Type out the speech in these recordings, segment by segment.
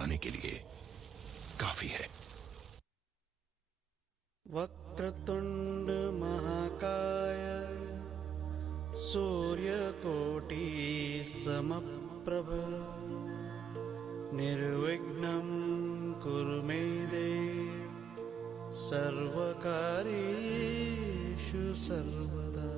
अपनाने के लिए काफी है। वक्रतुंड महाकाय सूर्यकोटि समप्रभ निर्विघ्नं कुरु मे देव सर्वकार्येषु सर्वदा।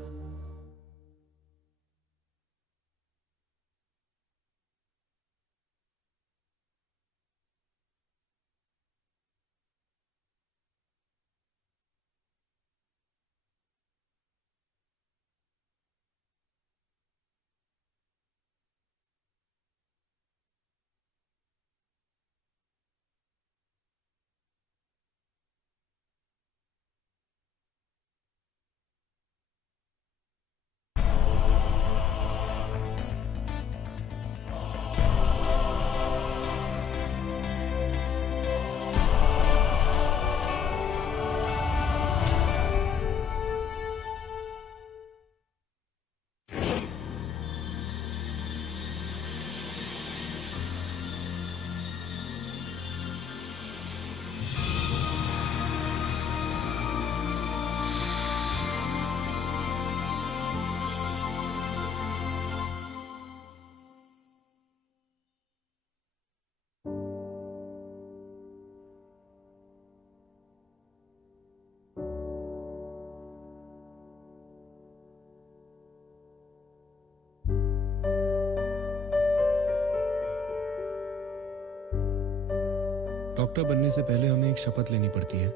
डॉक्टर बनने से पहले हमें एक शपथ लेनी पड़ती है।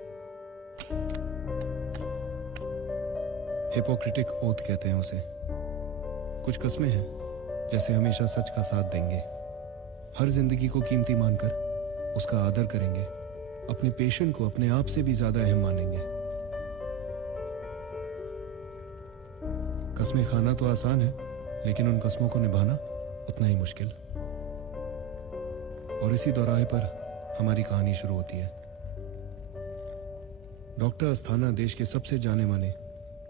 हिपोक्रेटिक ओथ कहते हैं उसे। कुछ कस्में हैं, जैसे हमेशा सच का साथ देंगे, हर जिंदगी को कीमती मानकर उसका आदर करेंगे, अपने पेशेंट को अपने आप से भी ज्यादा अहम मानेंगे। कस्में खाना तो आसान है, लेकिन उन कस्मों को निभाना उतना ही मुश्किल। और इसी दौराहे पर हमारी कहानी शुरू होती है। डॉक्टर अस्थाना देश के सबसे जाने माने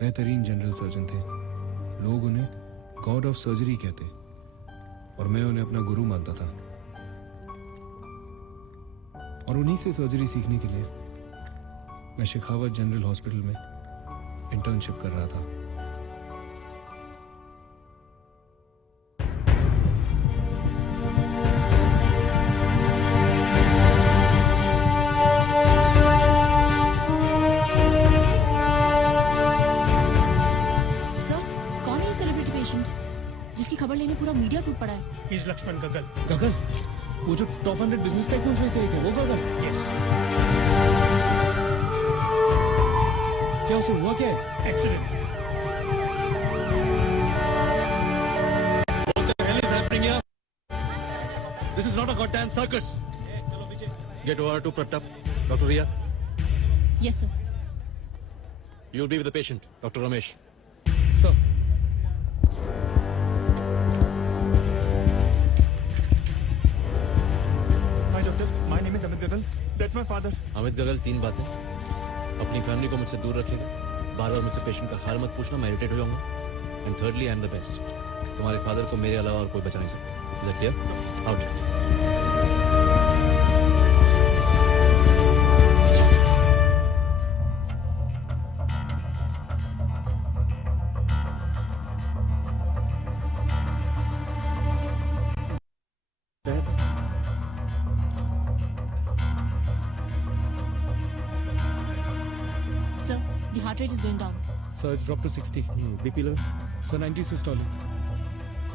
बेहतरीन जनरल सर्जन थे। लोग उन्हें गॉड ऑफ सर्जरी कहते और मैं उन्हें अपना गुरु मानता था। और उन्हीं से सर्जरी सीखने के लिए मैं शेखावत जनरल हॉस्पिटल में इंटर्नशिप कर रहा था। लक्ष्मण गगन। गगन, वो जो टॉप 100 बिजनेस टाइकून्स में से एक है, वो गगन? यस। क्या उसे हुआ क्या है? Accident. What the hell is happening here? This is not a goddamn circus. Get OR2 prepped up. Dr. Ria? Yes, sir. You'll be with the patient, Dr. Ramesh. Sir. Amit Gaggal, 3 बातें। अपनी फैमिली को मुझसे दूर रखेगा, बार बार मुझसे पेशेंट का हाल मत पूछना, मैं इरिटेट हो जाऊंगा। And thirdly, I am the best. तुम्हारे फादर को मेरे अलावा और कोई बचा नहीं सकता। Is that clear? Out. Heart rate is going down. Sir, it's dropped to 60. BP level? Sir, 90 systolic.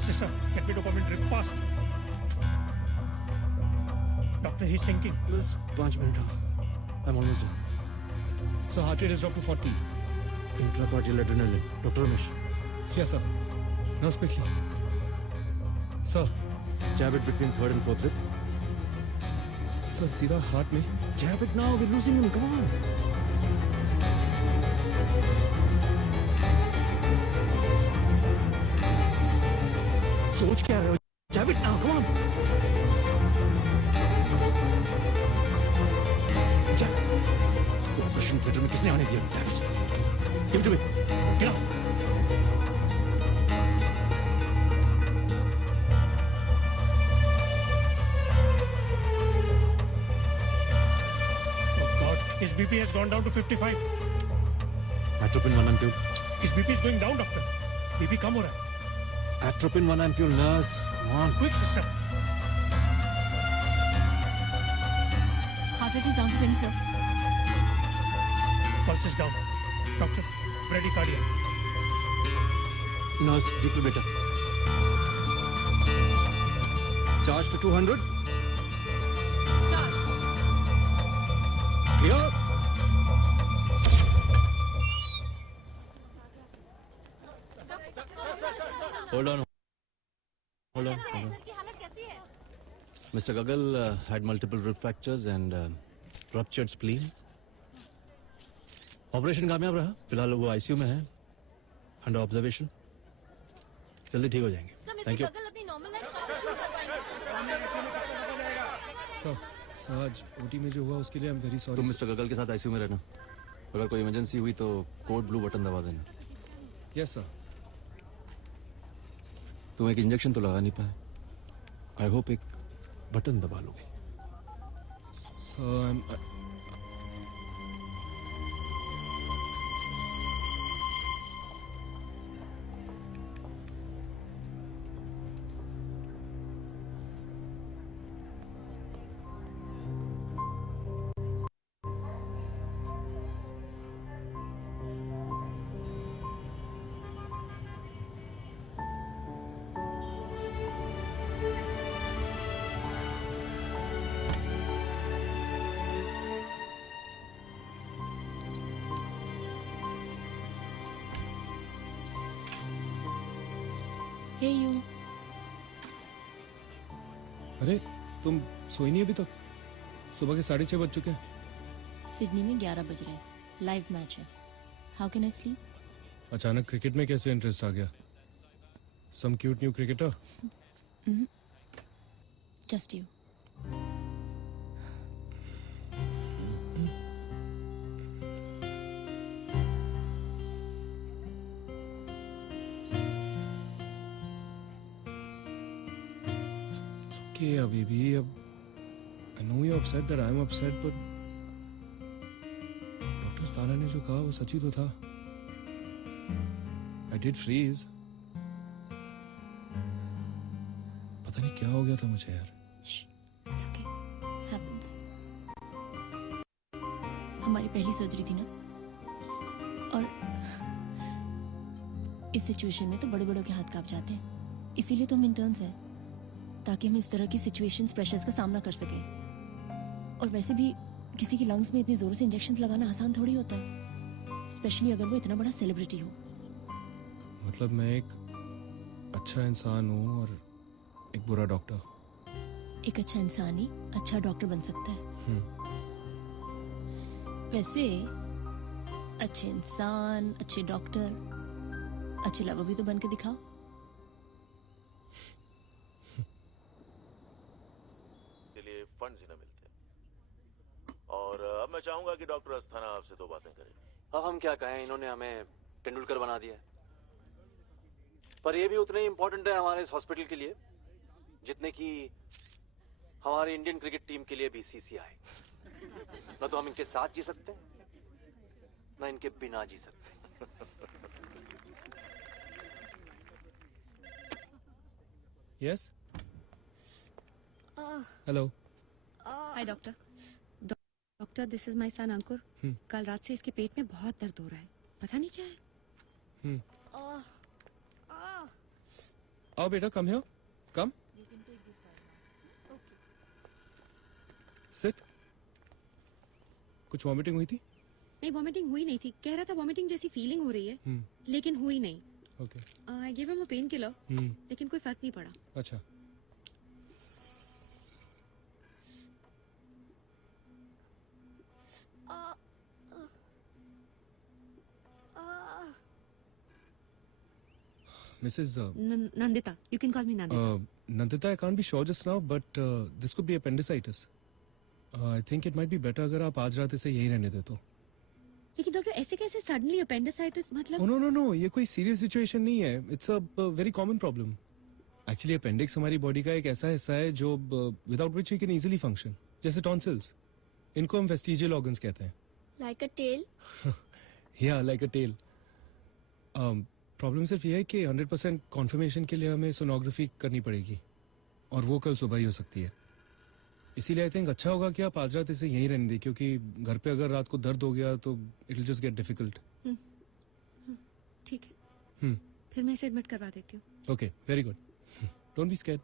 Sister, get me dopamine drip fast. Doctor, he's sinking. Bas 5 minute ho. I'm almost done. Sir, heart rate is dropped to 40. Intracardial adrenaline. Dr. Ramesh. Yes, sir. Nurse quickly. Sir. Jab it between 3rd and 4th rib. Sir, सीधा heart में. Jab it now. We're losing him. Come on. सोच क्या रहे हो? Jab it now, come on. Jab. इसको operation theatre में किसने आने दिया? Jab it. Give it to me. Get out. BP has gone down to 55. Atropine 1 ampule. His BP is going down, doctor. BP कम हो रहा है. Atropine 1 ampule, nurse. Come on. Quick, sister. Heart rate is down to 20, sir. Pulse is down. Doctor, bradycardia. Nurse, defibrillator. Charge to 200. Charge. Clear. Hold on. Mr. Gagal had multiple rib fractures and ruptured spleen. Operation कामयाब रहा. फिलहाल वो ICU में है, under observation. जल्दी ठीक हो जाएंगे. Thank you. सर आज ओटी में जो हुआ उसके लिए आई एम वेरी सॉरी. तुम मिस्टर गगल के साथ आईसीयू में रहना. अगर कोई इमरजेंसी हुई तो कोड ब्लू बटन दबा देना. Yes sir. तुम एक इंजेक्शन तो लगा नहीं पाए. आई होप एक बटन दबा लोगे. Sir Hey you. अरे तुम सोई नहीं अभी तक? सुबह के 6:30 बज चुके हैं. सिडनी में 11 बज रहे हैं. लाइव मैच है. How can I sleep? अचानक क्रिकेट में कैसे इंटरेस्ट आ गया? Some cute new cricketer? Just you. Okay, अभी भी अब I know you're upset that I'm upset, but doctor स्तारा ने जो कहा वो सच ही तो था. I did freeze. पता नहीं क्या हो गया था मुझे यार. Shh. It's okay. Happens. हमारी पहली सर्जरी थी ना, और इस सिचुएशन में तो बड़े बड़ों के हाथ कांप जाते हैं. इसीलिए तो हम इंटर्न्स हैं, ताकि हम इस तरह की सिचुएशंस, प्रेशर्स का सामना कर सके. और वैसे भी किसी की लंग्स में इतनी जोर से इंजेक्शंस लगाना आसान थोड़ी होता है, स्पेशली अगर वो इतना बड़ा सेलिब्रिटी हो. मतलब मैं एक अच्छा इंसान हूँ और एक बुरा डॉक्टर. एक अच्छा इंसान ही अच्छा डॉक्टर बन सकता है. वैसे अच्छे इंसान, अच्छे डॉक्टर, अच्छे लवर भी तो बन के दिखाओ. के लिए फंड्स ही न मिलते. और अब मैं चाहूंगा कि डॉक्टर अस्थाना आपसे दो बातें करें. अब हम क्या कहें, इन्होंने हमें तेंदुलकर बना दिया है. पर ये भी उतने ही इम्पोर्टेंट है हमारे इस हॉस्पिटल के लिए जितने कि हमारी इंडियन क्रिकेट टीम के लिए बीसीसीआई. न तो हम इनके साथ जी सकते हैं, न इनके बिना जी सकते. Yes? Hello. Hi doctor. Doctor, this is my son Ankur. कल रात से इसके पेट में बहुत दर्द हो रहा है, पता नहीं क्या है. आओ बेटा, come here. Come. Sit. कुछ वॉमिटिंग हुई थी? नहीं, वॉमिटिंग हुई नहीं थी. कह रहा था वॉमिटिंग जैसी फीलिंग हो रही है, लेकिन हुई नहीं. Okay. I give him a pain killer, लेकिन कोई फर्क नहीं पड़ा. अच्छा. Mrs. Nandita, you can call me Nandita. Nandita, I can't be sure just now, but this could be appendicitis. I think it might be better अगर आप आज रात इसे यहीं रहने दे तो. लेकिन डॉक्टर, ऐसे कैसे सडनली अपेंडिसाइटिस? मतलब नो, ये कोई सीरियस सिचुएशन नहीं है. It's a very common problem. Actually appendix हमारी बॉडी का एक ऐसा हिस्सा है जो without which we can easily function, जैसे टॉन्सिल्स. इनको हम वेस्टिजियल ऑर्गन्स कहते हैं. Like a tail? या लाइक अ टेल. प्रॉब्लम सिर्फ ये है कि 100% कॉन्फर्मेशन के लिए हमें सोनोग्राफी करनी पड़ेगी और वो कल सुबह ही हो सकती है. इसीलिए आई थिंक अच्छा होगा कि आप आज रात इसे यहीं रहने दें, क्योंकि घर पे अगर रात को दर्द हो गया तो it will just get difficult. ठीक है, फिर मैं इसे एडमिट करवा देती हूँ. Okay, very good. Don't be scared.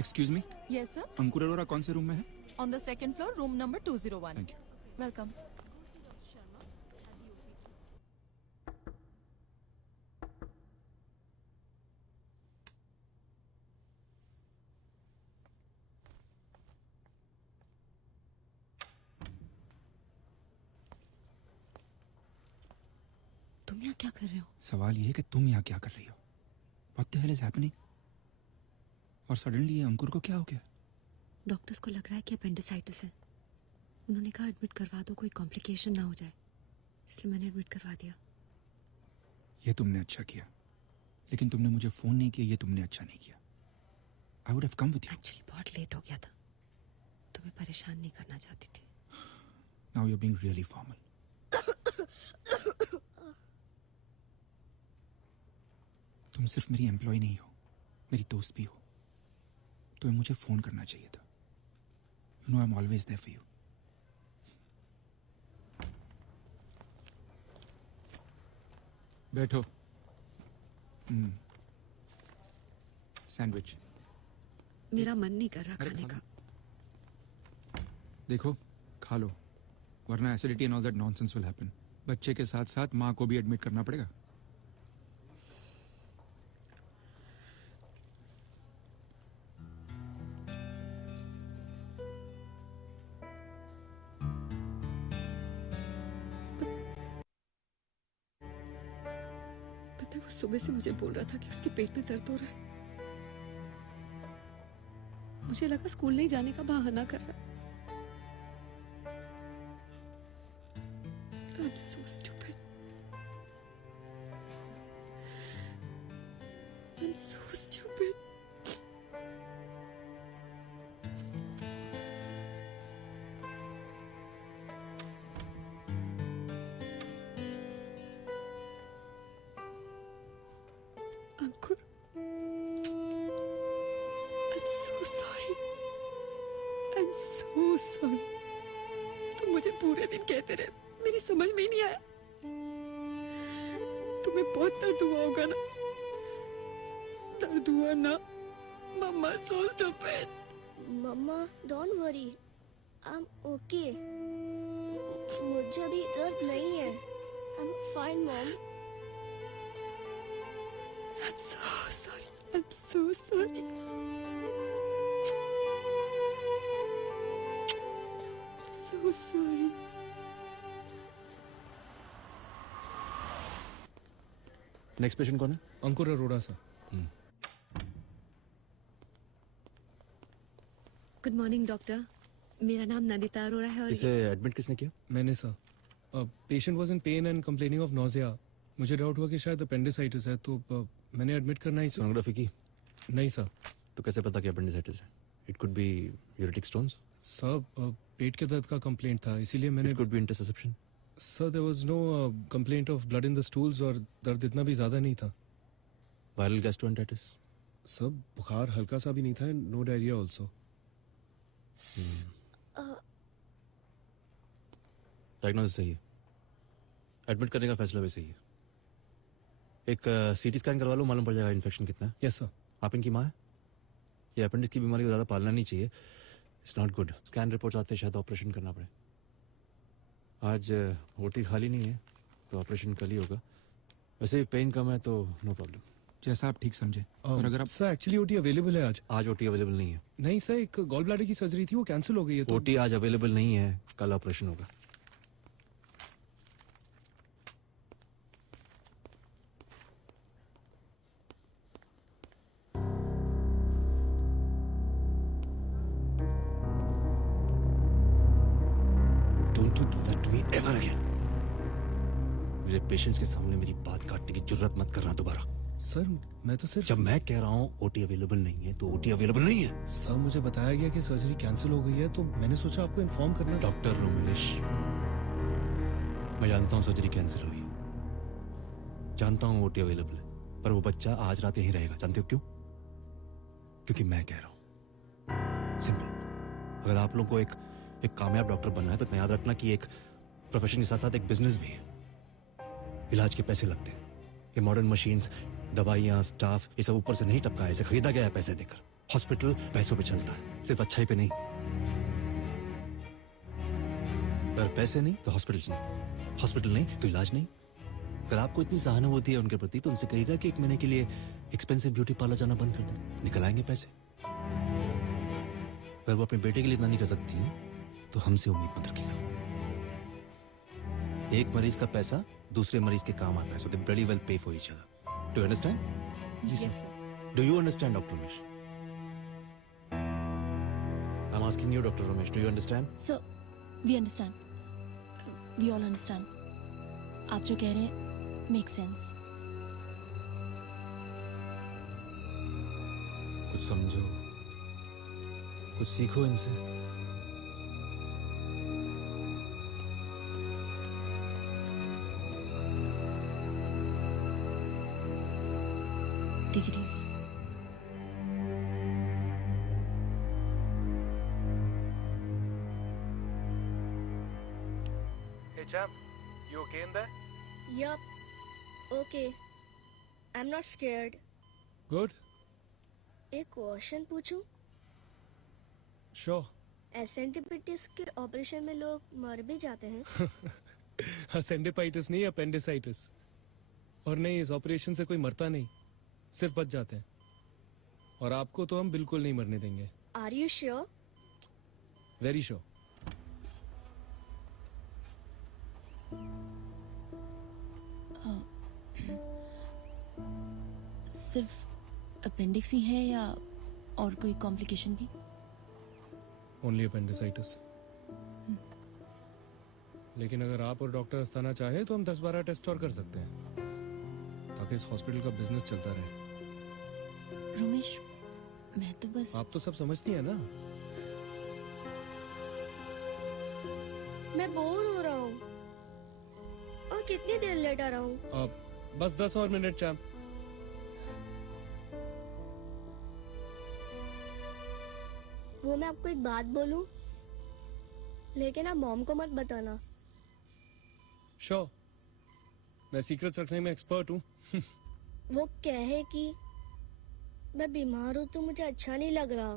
Excuse me, yes sir. Ankur Arora कौन से रूम में है? On the second floor, room number 201. Thank you. Welcome. तुम यहाँ क्या कर रहे हो? सवाल ये है कि तुम यहाँ क्या कर रही हो? What the hell is happening? और सडनली ये अंकुर को क्या हो गया? डॉक्टर्स को लग रहा है कि अपेंडिसाइटिस है. उन्होंने कहा एडमिट करवा दो, कोई कॉम्प्लिकेशन ना हो जाए, इसलिए मैंने एडमिट करवा दिया. ये तुमने अच्छा किया, लेकिन तुमने मुझे फोन नहीं किया. ये तुमने अच्छा नहीं किया. I would have come with you. Actually बहुत लेट हो गया था, तुम्हें परेशान नहीं करना चाहती थी. Now you are being really formal. तुम सिर्फ मेरी एम्प्लॉय नहीं हो, मेरी दोस्त भी हो. तुम्हें मुझे फोन करना चाहिए था. You know I am always there for you. बैठो. सैंडविच. मेरा मन नहीं कर रहा अरे खाने खा का. देखो, खा लो, वरना acidity and all that nonsense will happen. बच्चे के साथ साथ माँ को भी एडमिट करना पड़ेगा. पता है, वो सुबह से मुझे बोल रहा था कि उसके पेट में दर्द हो रहा है. मुझे लगा स्कूल नहीं जाने का बहाना कर रहा है. I'm so stupid. I'm so stupid. Ankur, I'm so sorry. I'm so sorry. तुम मुझे पूरे दिन कहते रहे, मेरी समझ में ही नहीं आया. तुम्हें बहुत दर्द हुआ होगा ना? दर्द हुआ ना? मम्मा so stupid. Mama, don't worry. I'm okay. मुझे अभी दर्द नहीं है. I'm fine, Mom. I'm so sorry. I'm so sorry. So sorry. Next patient कौन है? Ankur Arora sir. Good morning doctor. मेरा नाम नंदिता अरोड़ा है और इसे एडमिट किसने किया? मैंने sir. Patient was in pen and complaining of nausea. मुझे डाउट हुआ कि शायद अपेंडिसाइटिस है, तो मैंने एडमिट करना ही. सोनोग्राफी की? नहीं सर. तो कैसे पता कि अपेंडिसाइटिस है? It could be uretic stones. Sir, पेट के दर्द का कंप्लेंट था, इसीलिए मैंने. It could be interception. Sir, there was no complaint of blood in the stools और दर्द इतना भी ज्यादा नहीं था. Viral gastroenteritis? सर, बुखार हल्का सा भी नहीं था. No diarrhoea also. डायग्नोसिस सही है, एडमिट करने का फैसला भी सही है. एक सीटी स्कैन करवा लो, मालूम पड़ जाएगा इन्फेक्शन कितना है. Yes sir. आप इनकी माँ है? ये अपेंडिक्स की बीमारी को ज़्यादा पालना नहीं चाहिए. It's not good. Scan reports आते शायद ऑपरेशन करना पड़े. आज ओटी खाली नहीं है, तो ऑपरेशन कल ही होगा. वैसे भी पेन कम है तो नो प्रॉब्लम. जैसा आप ठीक समझे. और अगर आप सर, एक्चुअली ओटी अवेलेबल है आज. आज ओटी अवेलेबल नहीं है. नहीं सर, एक गॉल ब्लैडर की सर्जरी थी, वो कैंसिल हो गई है. तो ओटी आज अवेलेबल नहीं है, कल ऑपरेशन होगा. Don't you do that to me ever again. मेरे पेशेंट्स के सामने मेरी बात काटने की जुर्रत मत करना दोबारा. सर मैं तो सिर्फ जब मैं कह रहा हूँ ओटी अवेलेबल नहीं है तो ओटी अवेलेबल नहीं है। सर मुझे बताया गया कि सर्जरी कैंसिल हो गई है, तो मैंने सोचा आपको इन्फॉर्म करना। डॉक्टर रमेश, मैं जानता हूँ सर्जरी कैंसिल हुई, जानता हूँ ओटी अवेलेबल है, पर वो बच्चा आज रात यहीं रहेगा। जानते हो क्यों? क्योंकि मैं कह रहा हूँ। सिंपल। अगर आप लोगों को एक कामयाब डॉक्टर बनना है तो इतना याद रखना कि एक प्रोफेशन के साथ साथ एक बिजनेस भी है। इलाज के पैसे लगते हैं। ये मॉडर्न मशीन्स, दवाइयाँ, स्टाफ, ये सब ऊपर से नहीं टपका है, इसे खरीदा गया है पैसे देकर। हॉस्पिटल पैसों पे चलता है, सिर्फ अच्छाई पे नहीं। अगर पैसे नहीं तो हॉस्पिटल नहीं, हॉस्पिटल नहीं तो इलाज नहीं। अगर आपको इतनी सहानुभूति है उनके प्रति तो उनसे कहिएगा कि 1 महीने के लिए एक्सपेंसिव ब्यूटी पार्लर जाना बंद कर दे, निकल आएंगे पैसे। अगर वो अपने बेटे के लिए इतना नहीं कर सकती है तो हमसे उम्मीद मत रखिएगा। एक मरीज का पैसा दूसरे मरीज के काम आता है, so they very well pay for each other. Do you understand? Yes, sir. Do you understand, Dr. Ramesh? I'm asking you, Dr. Ramesh, do you understand? Sir, we understand. We all understand. आप जो कह रहे हैं makes sense. कुछ समझो, कुछ सीखो इनसे। Take it easy. Hey champ, you okay in there? Yup. Okay. I'm not scared. Good. एक क्वेश्चन पूछूं? Sure. एसेंटिपिटिस के ऑपरेशन में लोग मर भी जाते हैं। असेंडिपाइटिस नहीं, अपेंडिसाइटिस। और नहीं, इस ऑपरेशन से कोई मरता नहीं, सिर्फ बच जाते हैं। और आपको तो हम बिल्कुल नहीं मरने देंगे। Are you sure? Very sure. सिर्फ अपेंडिक्स ही है या और कोई कॉम्प्लिकेशन भी? Only appendicitis. लेकिन अगर आप और डॉक्टर अस्थाना चाहे तो हम 10-12 टेस्ट और कर सकते हैं ताकि इस हॉस्पिटल का बिजनेस चलता रहे। रमेश, मैं तो बस... आप तो सब समझती हैं ना। मैं बोर हो रहा हूँ। और कितनी देर लेटा रहा हूँ? अब बस 10 और मिनट चैम्प। वो मैं आपको एक बात बोलूं, लेकिन आप मॉम को मत बताना। श्योर, मैं सीक्रेट्स रखने में एक्सपर्ट हूँ। वो कहे कि मैं बीमार हूँ तो मुझे अच्छा नहीं लग रहा,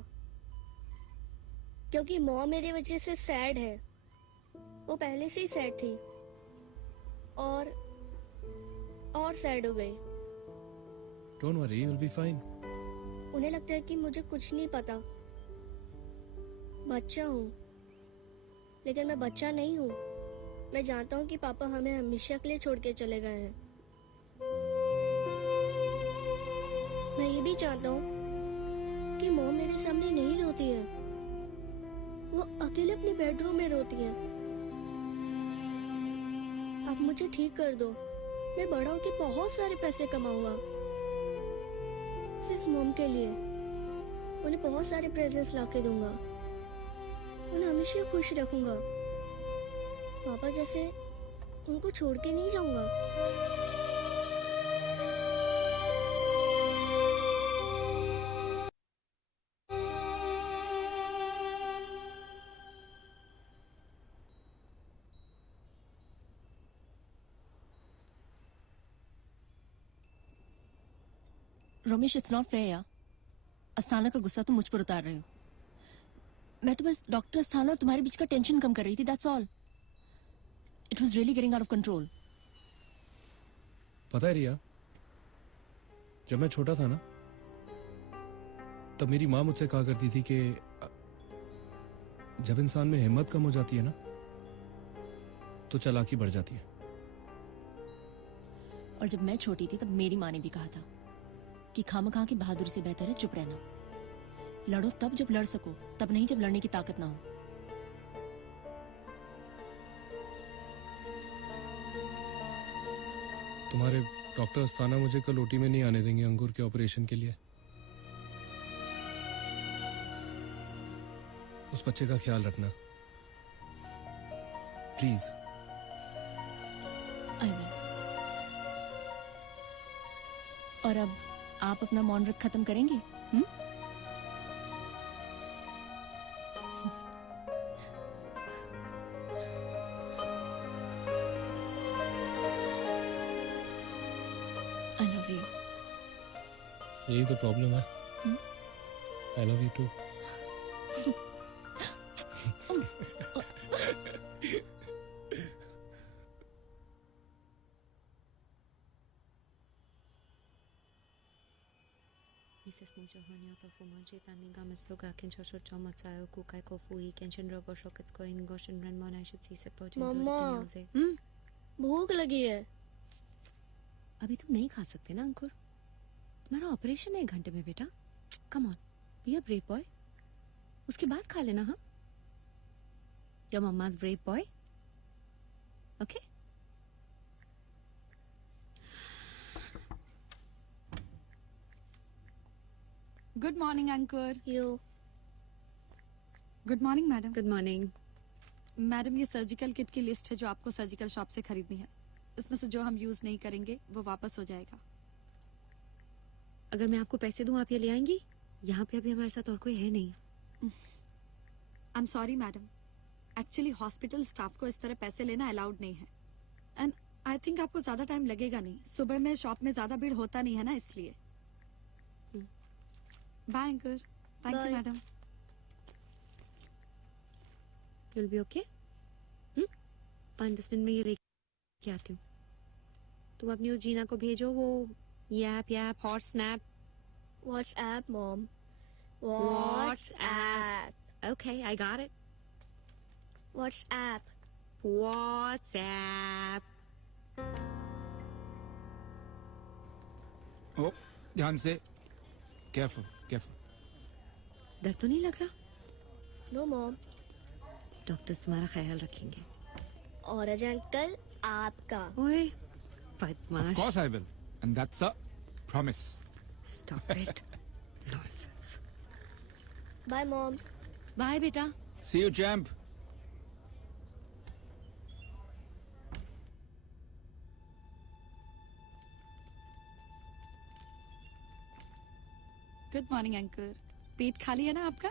क्योंकि मॉम मेरी वजह से सैड है। वो पहले से ही सैड थी और सैड हो गई। Don't worry, you will be fine. उन्हें लगता है कि मुझे कुछ नहीं पता। बच्चा हूँ, लेकिन मैं बच्चा नहीं हूँ। मैं जानता हूँ कि पापा हमें हमेशा के लिए छोड़ के चले गए हैं। मैं ये भी चाहता हूँ कि मॉम मेरे सामने नहीं रोती है, वो अकेले अपने बेडरूम में रोती है। आप मुझे ठीक कर दो। मैं बड़ा होकर बहुत सारे पैसे कमाऊंगा, सिर्फ मॉम के लिए। उन्हें बहुत सारे प्रेजेंट्स ला के दूंगा, उन्हें हमेशा खुश रखूंगा। पापा जैसे उनको छोड़ के नहीं जाऊंगा। रमेश, इट्स नॉट फेयर यार। अस्थाना का गुस्सा तुम मुझ पर उतार रहे हो। मैं तो बस डॉक्टर अस्थाना और तुम्हारे बीच का टेंशन कम कर रही थी, that's all. It was really getting out of control. पता है रिया, जब मैं छोटा था ना, तब मेरी माँ मुझसे कहा करती थी कि जब इंसान में हिम्मत कम हो जाती है ना, तो चालाकी बढ़ जाती है। और जब मैं छोटी थी तब मेरी माँ ने भी कहा था कि खामखा की बहादुरी से बेहतर है चुप रहना। लड़ो तब जब लड़ सको, तब नहीं जब लड़ने की ताकत ना हो। तुम्हारे डॉक्टर अस्थाना मुझे कल ओटी में नहीं आने देंगे अंकुर के ऑपरेशन के लिए। उस बच्चे का ख्याल रखना प्लीज। I will. और अब आप अपना मौन व्रत खत्म करेंगे? I love you. यही तो प्रॉब्लम है। I love you too. Dieses Mojohania to Fumanche Taniga Misluga Kinshosho Chomatsayo Kukai Kofui Kenshin Robo Shoketskoin Goshen Renmon I should see Sepojin मम्मा भूख लगी है। अभी तुम नहीं खा सकते ना अंकुर, तुम्हारा ऑपरेशन है 1 घंटे में बेटा। Come on be a brave boy, उसके बाद खा लेना। हाँ, your mamma's brave boy. Okay good morning Ankur. You. Good morning madam. Good morning madam, ये सर्जिकल किट की लिस्ट है जो आपको सर्जिकल शॉप से खरीदनी है। इसमें से जो हम यूज नहीं करेंगे वो वापस हो जाएगा। अगर मैं आपको पैसे दूं आप ये ले आएंगी? यहाँ पे अभी हमारे साथ और कोई है नहीं। आई am sorry madam, actually hospital staff को इस तरह पैसे लेना अलाउड नहीं है। एंड आई थिंक आपको ज्यादा टाइम लगेगा नहीं, सुबह में शॉप में ज्यादा भीड़ होता नहीं है ना, इसलिए। Bye Ankur. Thank you madam. You'll be okay? 5-10 minute में ये लेके आती हूँ। तुम अपनी उस जीना को भेजो, वो यैप hot snap. WhatsApp mom। WhatsApp. Okay, I got it. WhatsApp। ओ ध्यान से, केयरफुल केयरफुल। डर तो नहीं लग रहा? No mom. डॉक्टर्स तुम्हारा ख्याल रखेंगे। और अजय अंकल आपका। ओए बदमाश। Of course I will, and that's a promise. Stop it. Nonsense. Bye mom. Bye बेटा। See you, champ. Good morning Ankur. पेट खाली है ना आपका?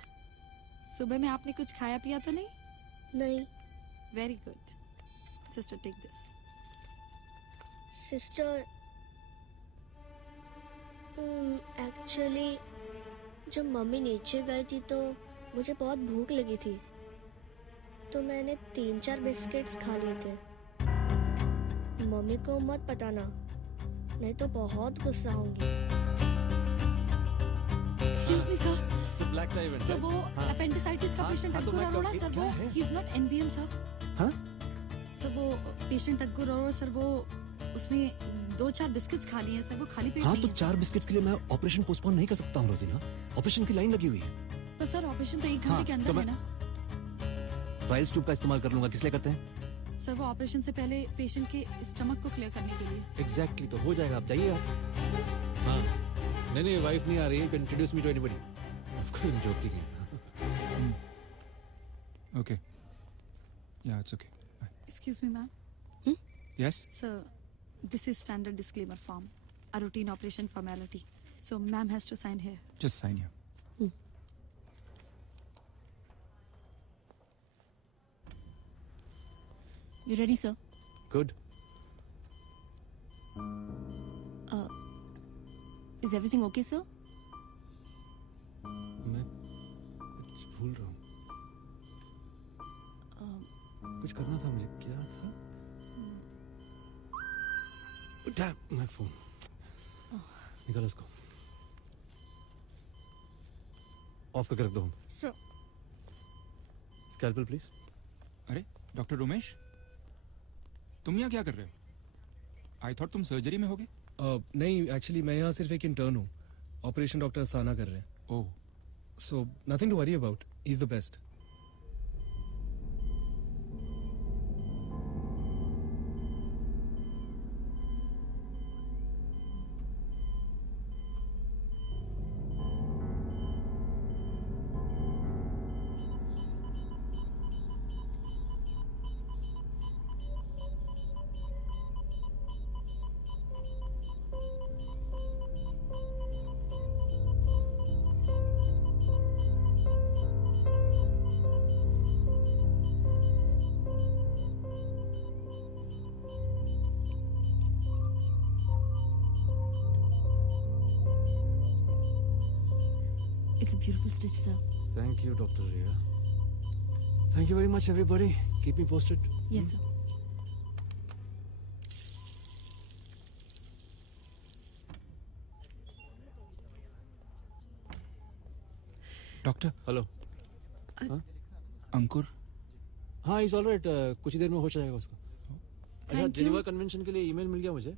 सुबह में आपने कुछ खाया पिया तो नहीं? नहीं। Very good sister, take this. Sister, actually जब मम्मी नीचे गई थी तो मुझे बहुत भूख लगी थी, तो मैंने 3-4 बिस्किट्स खा लिए थे। मम्मी को मत बताना, नहीं तो बहुत गुस्सा होंगी। Excuse me sir. It's a black tie event, sir right? वो हाँ। अपेंडिसाइटिस का हाँ, पेशेंट हाँ, तो अंकुर मैं अरोड़ा क्या- सर, क्या वो है? He is not NBM sir. हाँ? सर वो पेशेंट अंकुर अरोड़ा सर, वो उसने 2-4 बिस्किट्स खा लिए हैं सर, वो खाली पेट हाँ नहीं तो है 4 बिस्किट्स के लिए मैं ऑपरेशन पोस्टपोन नहीं कर सकता हूँ रोजीना। ऑपरेशन की लाइन लगी हुई है। तो सर ऑपरेशन तो 1 घंटे हाँ, के तो अंदर है मैं- ना ट्रायल्स ट्यूब का इस्तेमाल कर लूंगा। किस लिए करते हैं? सर? वो ऑपरेशन से पहले पेशेंट के स्टमक को क्लियर करने के लिए। एग्जैक्टली तो हो जाएगा, आप जाइए आप। हाँ नहीं वाइफ नहीं आ रही है। Introduce me to anybody. Of course I am joking. Okay. Yeah, it's okay. Bye. Excuse me ma'am. Yes? Sir, this is standard disclaimer form, a routine operation formality. So ma'am has to sign here. Just sign here. You ready, sir? Good. Is everything okay, sir? मैं कुछ भूल रहा हूँ। कुछ करना था मुझे, क्या था? Damn, my phone. निकालो उसको। ऑफ करके रख दो। Sir. Scalpel please. अरे डॉक्टर रोमेश, तुम यहाँ क्या कर रहे हो? आई थॉट तुम सर्जरी में होगे। नहीं, एक्चुअली मैं यहाँ सिर्फ एक इंटर्न हूँ। ऑपरेशन डॉक्टर अस्थाना कर रहे हैं। Oh, so nothing to worry about, he is the best. It's a beautiful stitch, sir. Thank you, Dr. Ria. Thank you very much, everybody. Keep me posted. Yes, sir. Doctor hello Ankur हाँ is alright कुछ ही देर में हो जाएगा उसका अच्छा you. Geneva convention के लिए email मिल गया मुझे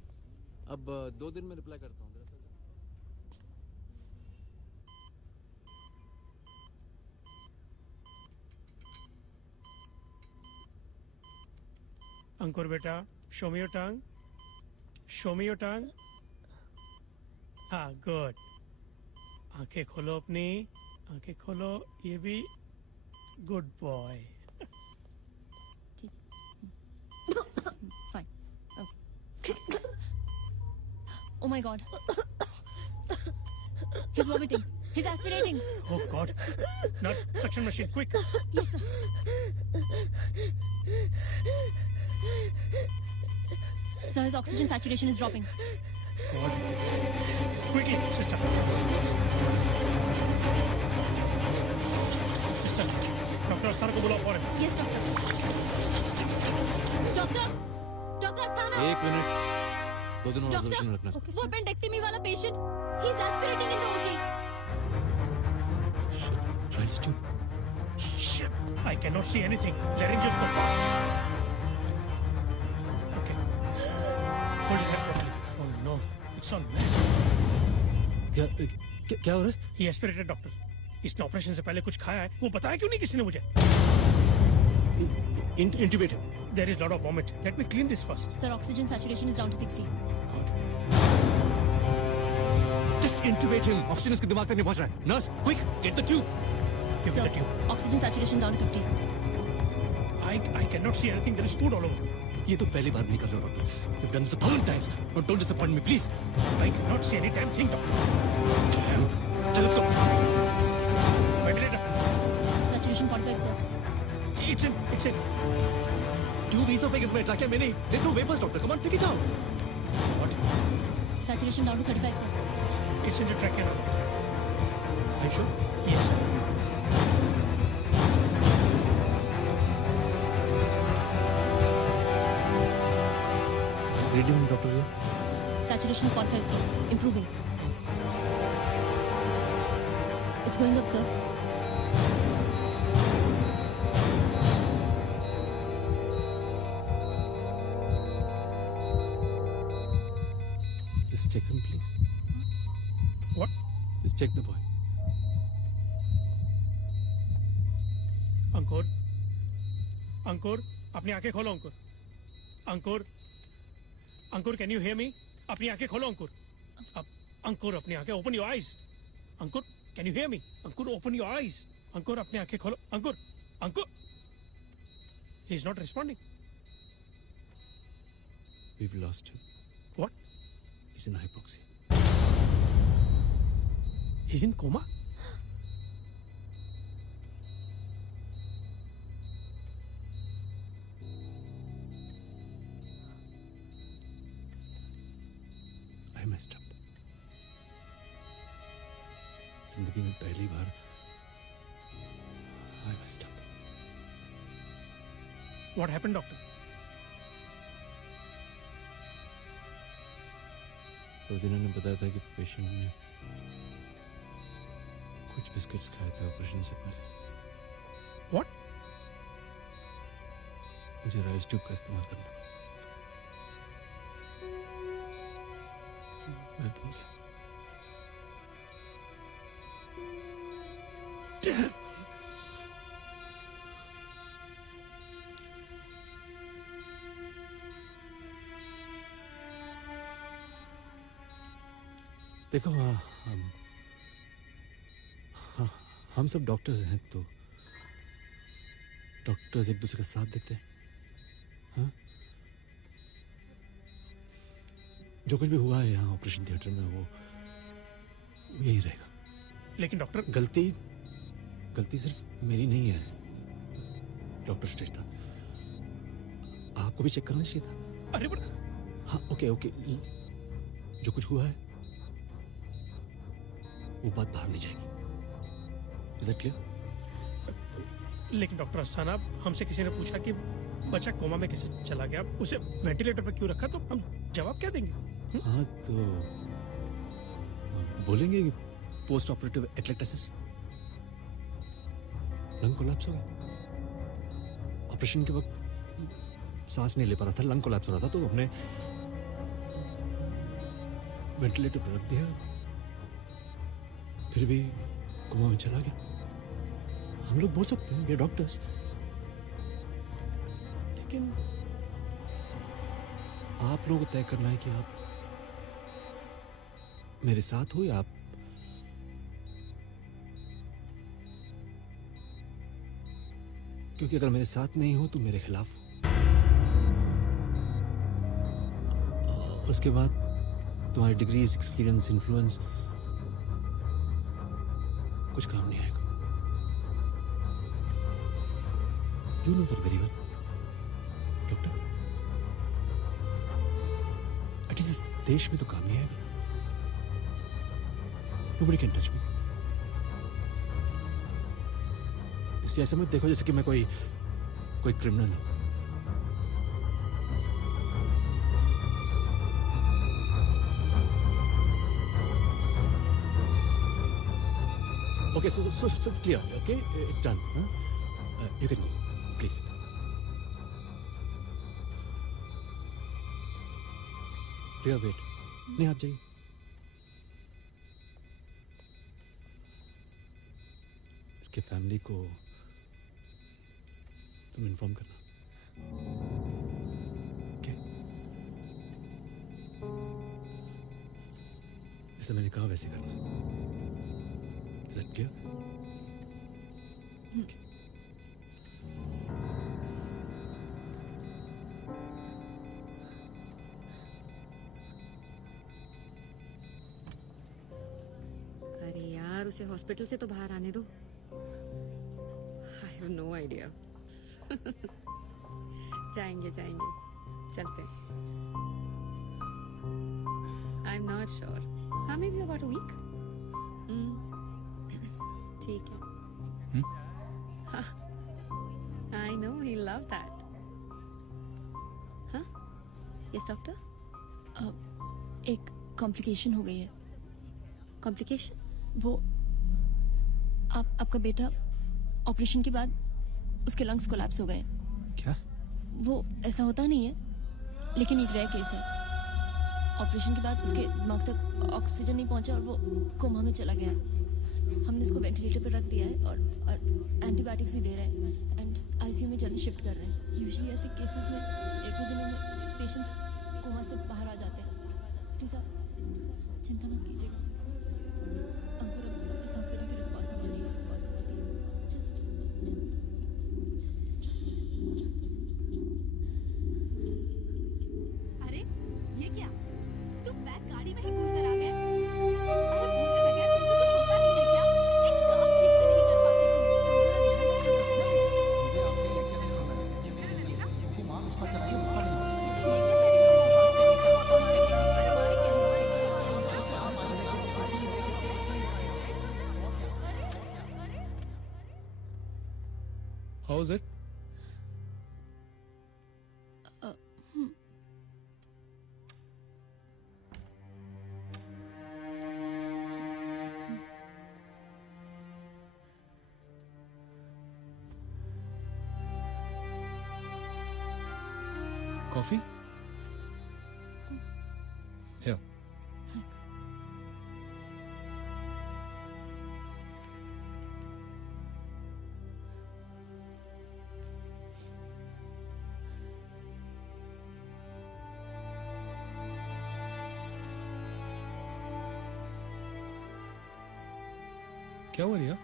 अब 2 दिन में रिप्लाई करता हूँ अंकुर बेटा, show me your tongue. Show me your tongue. हाँ, good. आंखें खोलो अपनी, आंखें खोलो, ये भी good boy. Fine. Okay. Oh my God. He's vomiting. He's aspirating. Oh God. Not suction machine, quick. Yes, sir. Sir, his oxygen saturation is dropping. God. Quickly, sister. Sister, Dr. Asthana को बुलाओ फौरन. Yes, doctor. Doctor! Dr. Asthana! 1 minute 2 दिन और Doctor! Observation में रखना Okay, वो appendectomy वाला patient. He's aspirating in the OT. Right stoop Shit. I cannot see anything. Laryngoscope fast. Okay. Hold his head properly. Oh no. It's all mess. क्या क्या हो रहा है He aspirated, doctor. इसने ऑपरेशन से पहले कुछ खाया है वो बताया क्यों नहीं किसी ने मुझे intubate There is lot of vomit. Let me clean this first. Sir, oxygen saturation is down to 60. Just intubate him oxygen उसके दिमाग तक नहीं पहुंच रहा है nurse quick get the tube Give me Sir, the tube. oxygen saturation down to 50. I cannot see anything. There is food all over. ये तो पहली बार नहीं कर रहे हो doctor you've done this 1,000 times don't disappoint me please I cannot see any damn thing, doctor. चलो let's go Ventilator. Saturation 45, sir. It's in. Tube oesophagus में trachea में नहीं there's no vapors doctor come on take it out What? Saturation down to 35, sir. It's in the trachea now. are you sure Yes, sir. reading doctor ये Saturation 45, sir. Improving. It's going up, sir. just check him please What? just check the boy अंकुर अपनी आंखें खोलो अंकुर can you hear me? अपनी आंखें खोलो अंकुर अपनी आंखें open your eyes Ankur can you hear me? Ankur open your eyes अंकुर अपनी आंखें खोलो अंकुर he is not responding. we've lost him What? he's in hypoxia He's in coma? I messed up जिंदगी में पहली बार I messed up What happened, doctor? रोजीना ने बताया था कि पेशेंट ने कुछ बिस्किट्स खाए थे ऑपरेशन से पहले What? मुझे राइस ट्यूब का इस्तेमाल करना था मैं भूल गया Damn. देखो हम सब डॉक्टर्स हैं तो डॉक्टर्स एक दूसरे का साथ देते हैं हाँ? जो कुछ भी हुआ है यहाँ ऑपरेशन थिएटर में वो यही रहेगा लेकिन डॉक्टर गलती सिर्फ मेरी नहीं है डॉक्टर श्रेष्ठा आपको भी चेक करना चाहिए था अरे बड़ा हाँ ओके जो कुछ हुआ है वो बात बाहर नहीं जाएगी Is that clear? लेकिन डॉक्टर अस्थाना, हमसे किसी ने पूछा कि बच्चा कोमा में कैसे चला गया, उसे वेंटिलेटर पर क्यों रखा, तो हम जवाब क्या देंगे? हाँ तो बोलेंगे post operative atelectasis, lung collapse हो गया। ऑपरेशन के वक्त सांस नहीं ले पा रहा था, लंग कोलैप्स हो रहा था, तो हमने वेंटिलेटर पर रख दिया, फिर भी कोमा में चला गया। हम लोग बोल सकते हैं, वी आर डॉक्टर्स, लेकिन आप लोगों को तय करना है कि आप मेरे साथ हो या आप क्योंकि अगर मेरे साथ नहीं हो तो मेरे खिलाफ हो। उसके बाद तुम्हारी डिग्रीज, एक्सपीरियंस, इन्फ्लुएंस कुछ काम नहीं आएगा। You know that very well doctor. At least इस देश में तो काम नहीं आएगा। Nobody can touch me. इसलिए ऐसा मत देखो जैसे कि मैं कोई क्रिमिनल हूं। Okay, so it's clear. Okay, it's done. Huh? You can go, please. Priya, wait. नहीं, आप जाइए। इसके फैमिली को तुम इन्फॉर्म करना। ओके? जैसे मैंने कहा वैसे करना। Is that clear? Okay. अरे यार, उसे हॉस्पिटल से तो बाहर आने दो। I have no idea. जाएंगे चलते। I'm not sure. हाँ, maybe about a week. ठीक है। I know he'll love that. हाँ? Yes, doctor? एक कॉम्प्लिकेशन हो गई है। कॉम्प्लिकेशन? वो आपका बेटा ऑपरेशन के बाद उसके लंग्स कोलैप्स हो गए। क्या? वो ऐसा होता नहीं है, लेकिन एक रेयर केस है। ऑपरेशन के बाद उसके दिमाग तक ऑक्सीजन नहीं पहुंचा और वो कोमा में चला गया। हमने उसको वेंटिलेटर पर रख दिया है और एंटीबायोटिक्स भी दे रहे हैं एंड आईसीयू में जल्दी शिफ्ट कर रहे हैं। यूजुअली ऐसे केसेस में 1-2 दिनों में पेशेंट्स कोमा से बाहर आ जाते हैं। प्लीज आप चिंता मत कीजिएगा। अंकुर इस हॉस्पिटल की रिस्पॉन्सिबिलिटी है। अरे ये क्या, तुम बैग गाड़ी में ही भूल कर आ गए? अरे भूल के बगैर तुमसे कुछ होता नहीं है क्या? एक काम ठीक से नहीं कर पाते तुम जरा ध्यान रखो ना। How is it? Coffee? Here. क्या हुआ रिया?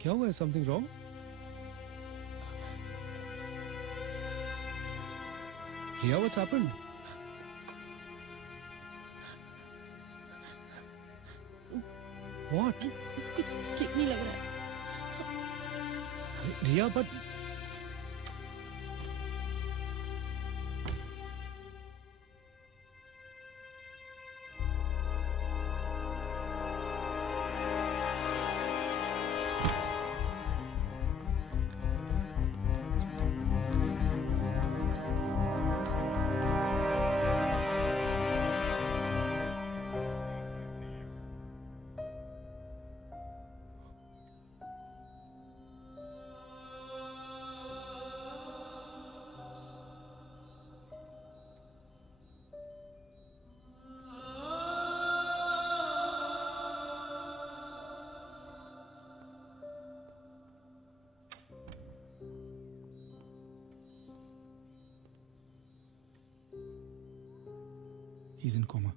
क्या हुआ है? Something wrong? Riya, what's happened? What? कुछ ठीक नहीं लग रहा है। Riya, but he is in coma,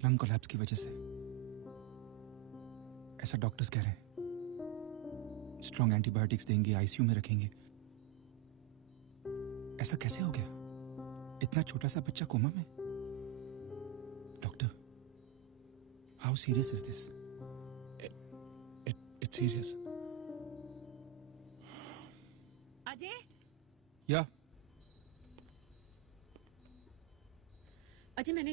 lung collapse की वजह से, ऐसा डॉक्टर्स कह रहे हैं। स्ट्रॉन्ग एंटीबायोटिक्स देंगे, आईसीयू में रखेंगे। ऐसा कैसे हो गया? इतना छोटा सा बच्चा कोमा में? Doctor, how serious is this? It's serious. Ajay, या अजय, मैंने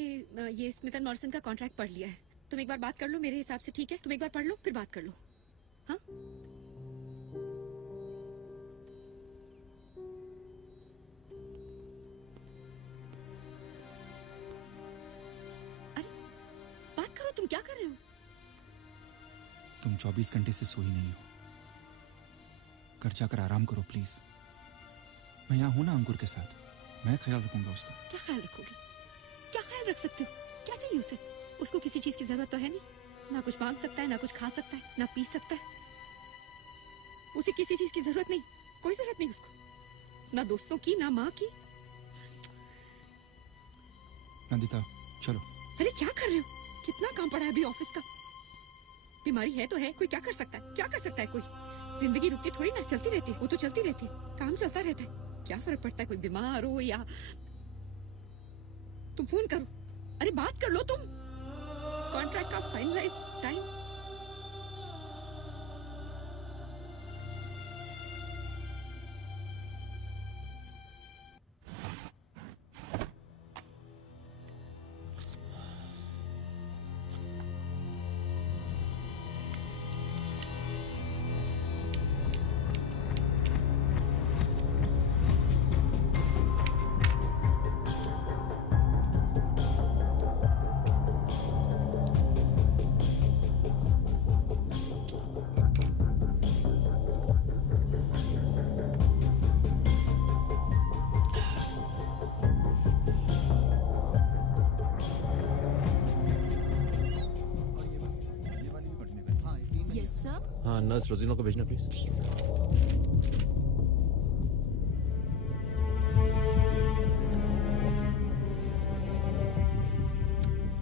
ये स्मिथ एंड मॉरिसन का कॉन्ट्रैक्ट पढ़ लिया है। तुम एक बार बात कर लो मेरे हिसाब से, ठीक है? तुम एक बार पढ़ लो फिर बात कर लो। हाँ, अरे बात करो, तुम क्या कर रहे हो? तुम 24 घंटे से सोई नहीं हो। घर जाकर आराम करो प्लीज। मैं यहाँ हूं ना अंकुर के साथ, मैं ख्याल रखूंगा उसका। क्या ख्याल रखोगे? क्या ख्याल रख सकते हो? क्या चाहिए उसे? उसको किसी चीज की जरूरत तो है नहीं। ना कुछ मांग सकता है, ना कुछ खा सकता है, ना पी सकता है। उसे किसी चीज की जरूरत नहीं, कोई जरूरत नहीं उसको, ना दोस्तों की, ना माँ की। नंदिता चलो। अरे क्या कर रहे हो? कितना काम पड़ा है अभी ऑफिस का। बीमारी है तो है, कोई क्या कर सकता है? क्या कर सकता है कोई? जिंदगी रुकती थोड़ी ना, चलती रहती है। वो तो चलती रहती है, काम चलता रहता है। क्या फर्क पड़ता है कोई बीमार हो या। तुम फोन करो, अरे बात कर लो तुम। कॉन्ट्रैक्ट का फाइनलाइज टाइम। हाँ, नर्स रोजिनो को भेजना प्लीज।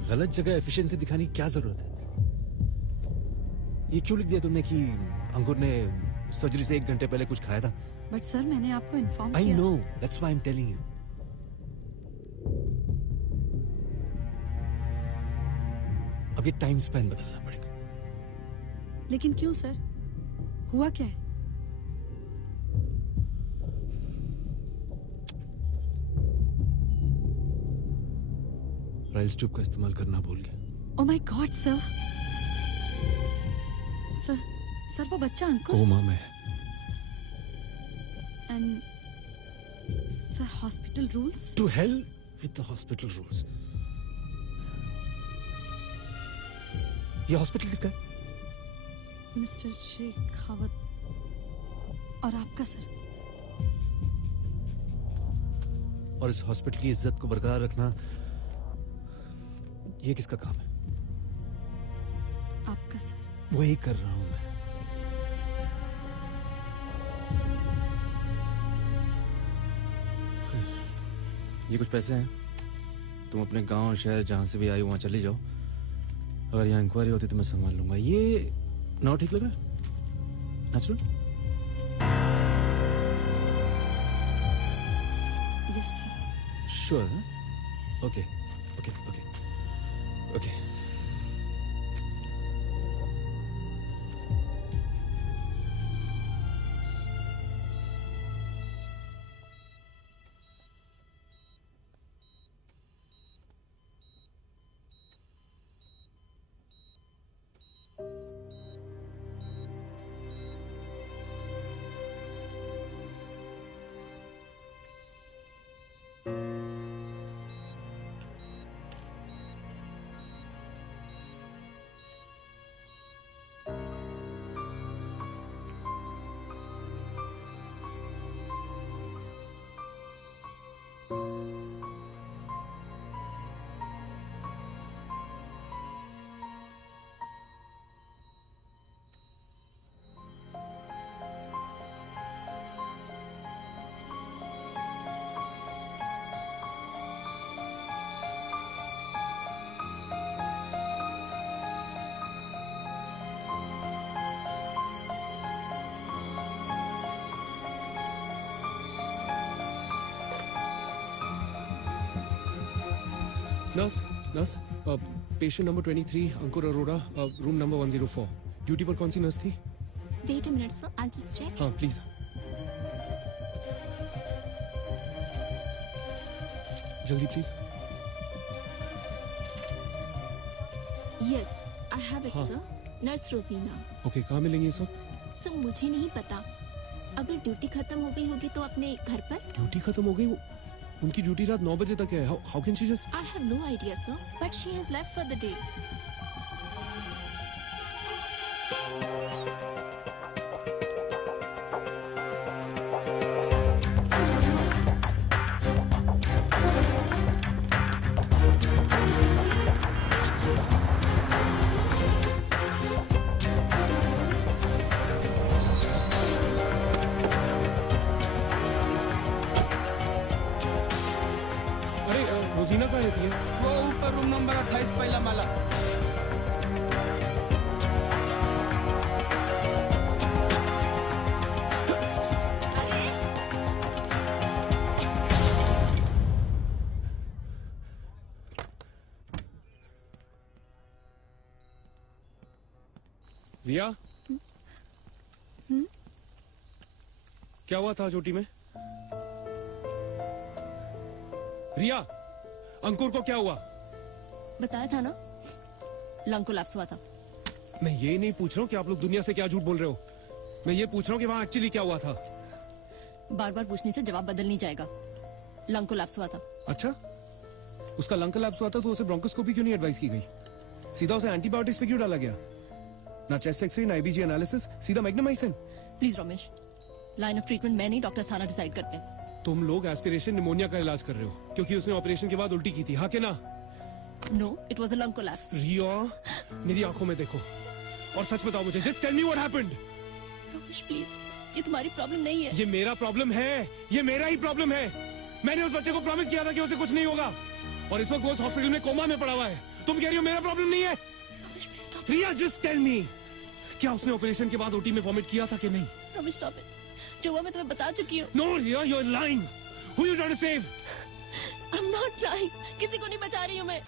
गलत जगह एफिशिएंसी दिखाने की क्या जरूरत है? ये क्यों लिख दिया तुमने कि अंकुर ने सर्जरी से 1 घंटे पहले कुछ खाया था? बट सर मैंने आपको इन्फॉर्म आई किया। No, that's why I am telling you. अब ये टाइम स्पैन बदलना पड़ेगा। लेकिन क्यों सर? हुआ क्या है? राइल्स ट्यूब का इस्तेमाल करना भूल गया। Oh my God sir. Sir वो बच्चा अंकुर। कोमा में है। And sir hospital rules. To hell with the hospital rules. ये हॉस्पिटल किसका है? मिस्टर शेखावत और आपका सर। और इस हॉस्पिटल की इज्जत को बरकरार रखना ये किसका काम है? आपका सर। वही कर रहा हूं मैं। ये कुछ पैसे हैं, तुम अपने गांव शहर जहां से भी आई वहां चले जाओ। अगर यहाँ इंक्वायरी होती तो मैं संभाल लूंगा। ये नाउ ठीक लग रहा है? Natural? Yes sir. Sure? Okay okay okay okay. Nurse nurse, patient number 23 Ankur Arora, room number 104। Duty पर कौन सी नर्स थी? Wait a minute sir, I just check. हाँ प्लीज। जल्दी please. Yes I have it हाँ। Sir, nurse Rozina. ओके, कहाँ मिलेंगे इस वक्त? सर मुझे नहीं पता, अगर ड्यूटी खत्म हो गई होगी तो अपने घर पर। ड्यूटी खत्म हो गई? वो उनकी ड्यूटी रात 9 बजे तक है। How can she just? I have no idea sir, but she has left for the day. अरे रोजीना कहाँ रहती है? वो ऊपर रूम नंबर 28 पहला माला। रिया, क्या हुआ था चोटी में? रिया, अंकुर को क्या हुआ? बताया था ना, लंग कोलैप्स हुआ था। मैं ये नहीं पूछ रहा हूँ कि आप लोग दुनिया से क्या झूठ बोल रहे हो। मैं ये पूछ रहा हूँ कि वहाँ एक्चुअली क्या हुआ था। बार बार पूछने से जवाब बदल नहीं जाएगा। लंग कोलैप्स हुआ था। अच्छा, उसका लंग कोलैप्स हुआ था तो उसे ब्रोंकोस्कोपी क्यों नहीं एडवाइस की गई? सीधा उसे एंटीबायोटिक्स पे क्यों डाला गया? ना चेस्ट एक्सरे, ना आईबीजी एनालिसिस, सीधा magnamycin. Please Ramesh, line of treatment मैं नहीं, डॉक्टर साना डिसाइड करते हैं। तुम लोग एस्पिरेशन निमोनिया का इलाज कर रहे हो क्योंकि उसने ऑपरेशन के बाद उल्टी की थी, हाँ के ना? No, it was a lung collapse. Riya, मेरी आंखों में देखो और सच बताओ मुझे। Just tell me what happened. Ramesh please, ये तुम्हारी प्रॉब्लम नहीं है। ये मेरा प्रॉब्लम है, ये मेरा ही प्रॉब्लम है। मैंने उस बच्चे को प्रॉमिस किया था कि उसे कुछ नहीं होगा और इस वक्त वो हॉस्पिटल में कोमा में पड़ा हुआ है। तुम कह रही हो मेरा प्रॉब्लम नहीं है? रिया जस्ट टेल मी, क्या उसने ऑपरेशन के बाद ओटी में वॉमिट किया था कि नहीं? रमेश स्टॉप इट, जो हुआ मैं तुम्हें बता चुकी हूँ। No Riya, you are lying. Who you trying to save? I am not lying, किसी को नहीं बचा रही हूँ मैं।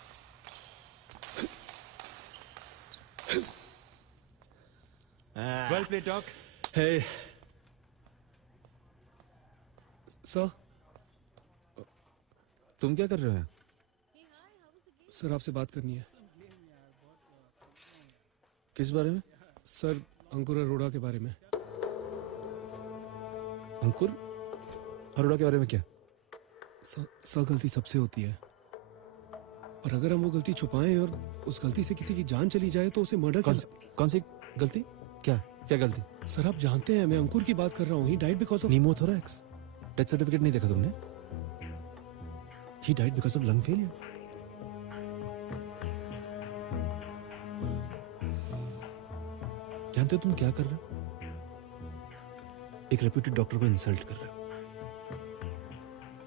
Well play doc. Hey sir. तुम क्या कर रहे हो? सर आपसे बात करनी है। किस बारे में? सर अंकुर अरोड़ा के बारे में। अंकुर अरोड़ा के बारे में क्या? सर गलती सबसे होती है, और अगर हम वो गलती छुपाएं और उस गलती से किसी की जान चली जाए तो उसे मर्डर कौन सी गलती? क्या क्या गलती? सर आप जानते हैं मैं अंकुर की बात कर रहा हूँ। He died because of pneumothorax. Death certificate नहीं देखा तुमने? He died because of lung failure. जानते हो तुम क्या कर रहे हो? एक रेप्यूटेड डॉक्टर को इंसल्ट कर रहे हो।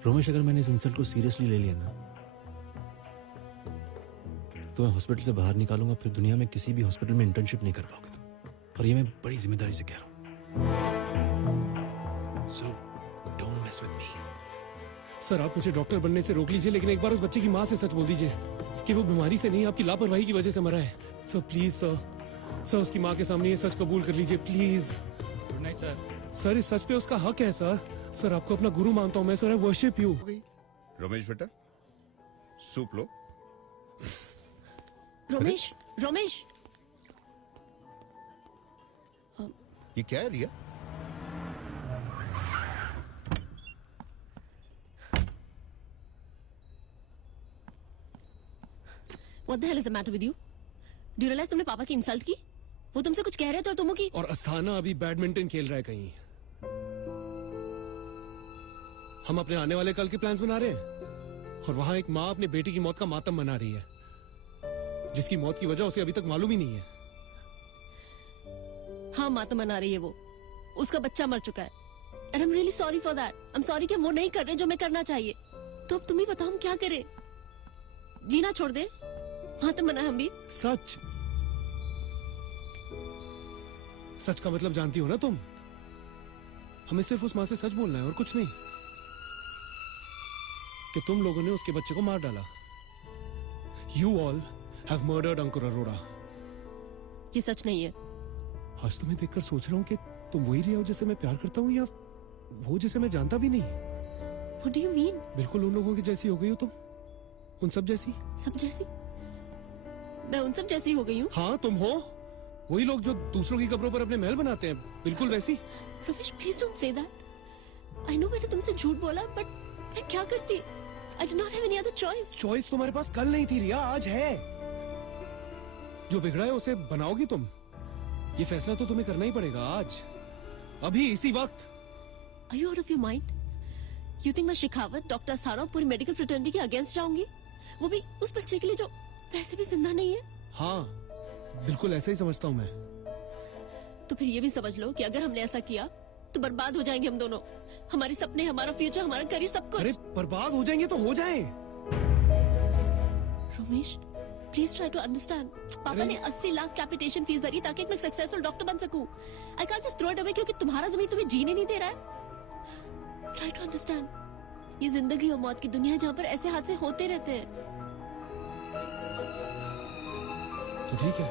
रोमेश, अगर मैंने इस इंसल्ट को सीरियसली ले लिया ना तो मैं हॉस्पिटल से बाहर निकालूंगा, फिर दुनिया में किसी भी हॉस्पिटल में इंटर्नशिप नहीं कर पाओगे तुम। और ये मैं बड़ी जिम्मेदारी से कह रहा हूं। So don't mess with me. Sir आप मुझे डॉक्टर बनने से रोक लीजिए, लेकिन एक बार उस बच्चे की माँ से सच बोल दीजिए कि वो बीमारी से नहीं, आपकी लापरवाही की वजह से मरा है। सर प्लीज सर उसकी माँ के सामने ये सच कबूल कर लीजिए please. Good night sir. Sir इस सच पे उसका हक है सर। सर आपको अपना गुरु मानता हूँ मैं sir. I worship you. Ramesh बेटा, सूप लो। रमेश, रमेश, ये क्या है रिया? What the hell is the matter with you? Do you realize तुमने पापा की इंसल्ट की? वो तुमसे कुछ कह रहे थे और तुम की। और अस्थाना अभी बैडमिंटन खेल रहा है कहीं। हम अपने आने वाले कल के प्लान्स बना रहे हैं और वहां एक माँ अपने बेटी की मौत का मातम मना रही है, जिसकी मौत की वजह उसे अभी तक मालूम ही नहीं है। हाँ मातम मना रही है वो, उसका बच्चा मर चुका है। And I'm really sorry for that. I'm sorry कि हम वो नहीं कर रहे जो मैं करना चाहिए। तो अब तुम ही बताओ हम क्या करें? जीना छोड़ दे? मातम मना हम भी। सच का मतलब जानती हो ना तुम? हमें सिर्फ उस माँ से सच बोलना है और कुछ नहीं, कि तुम लोगों ने उसके बच्चे को मार डाला। You all have murdered Ankur Arora. ये सच नहीं है। आज तुम्हें देखकर सोच रहा हूँ कि तुम वही रिया हो जिसे मैं प्यार करता हूँ, या वो जिसे मैं जानता भी नहीं। What do you mean? बिल्कुल उन लोगों की जैसी हो गई हो तुम, उन सब जैसी। सब जैसी? मैं उन सब जैसी हो गई हूँ? हाँ तुम हो, वही लोग जो दूसरों की कब्रों पर अपने महल बनाते हैं, बिल्कुल वैसी। Ramesh please don't say that. I know मैंने तुमसे झूठ बोला, बट मैं क्या करती? I do not have any other choice. Choice तुम्हारे पास कल नहीं थी रिया, आज है। जो बिगड़ा है उसे बनाओगी तुम। ये फैसला तो तुम्हें करना ही पड़ेगा आज, अभी इसी वक्त। Are you out of your mind? You think मैं शिखावत, डॉक्टर सारा, पूरी मेडिकल फ्रेटर्निटी के अगेंस्ट जाऊंगी? वो भी उस बच्चे के लिए जो वैसे भी जिंदा नहीं है। हाँ बिल्कुल ऐसा ही समझता हूँ मैं। तो फिर ये भी समझ लो कि अगर हमने ऐसा किया तो बर्बाद हो जाएंगे हम दोनों। हमारे सपने, हमारा फ्यूचर, हमारा करियर, सब कुछ। अरे बर्बाद हो जाएंगे तो हो जाएं। Ramesh please try to understand. पापा ने 80 लाख कैपिटेशन फीस भरी ताकि मैं सक्सेसफुल डॉक्टर बन सकूं। I can't just throw it away क्योंकि तुम्हारा जमीन तुम्हें जीने नहीं दे रहा है। Try to understand. ये जिंदगी और मौत की दुनिया है जहाँ पर ऐसे हादसे होते रहते हैं। तो ठीक है,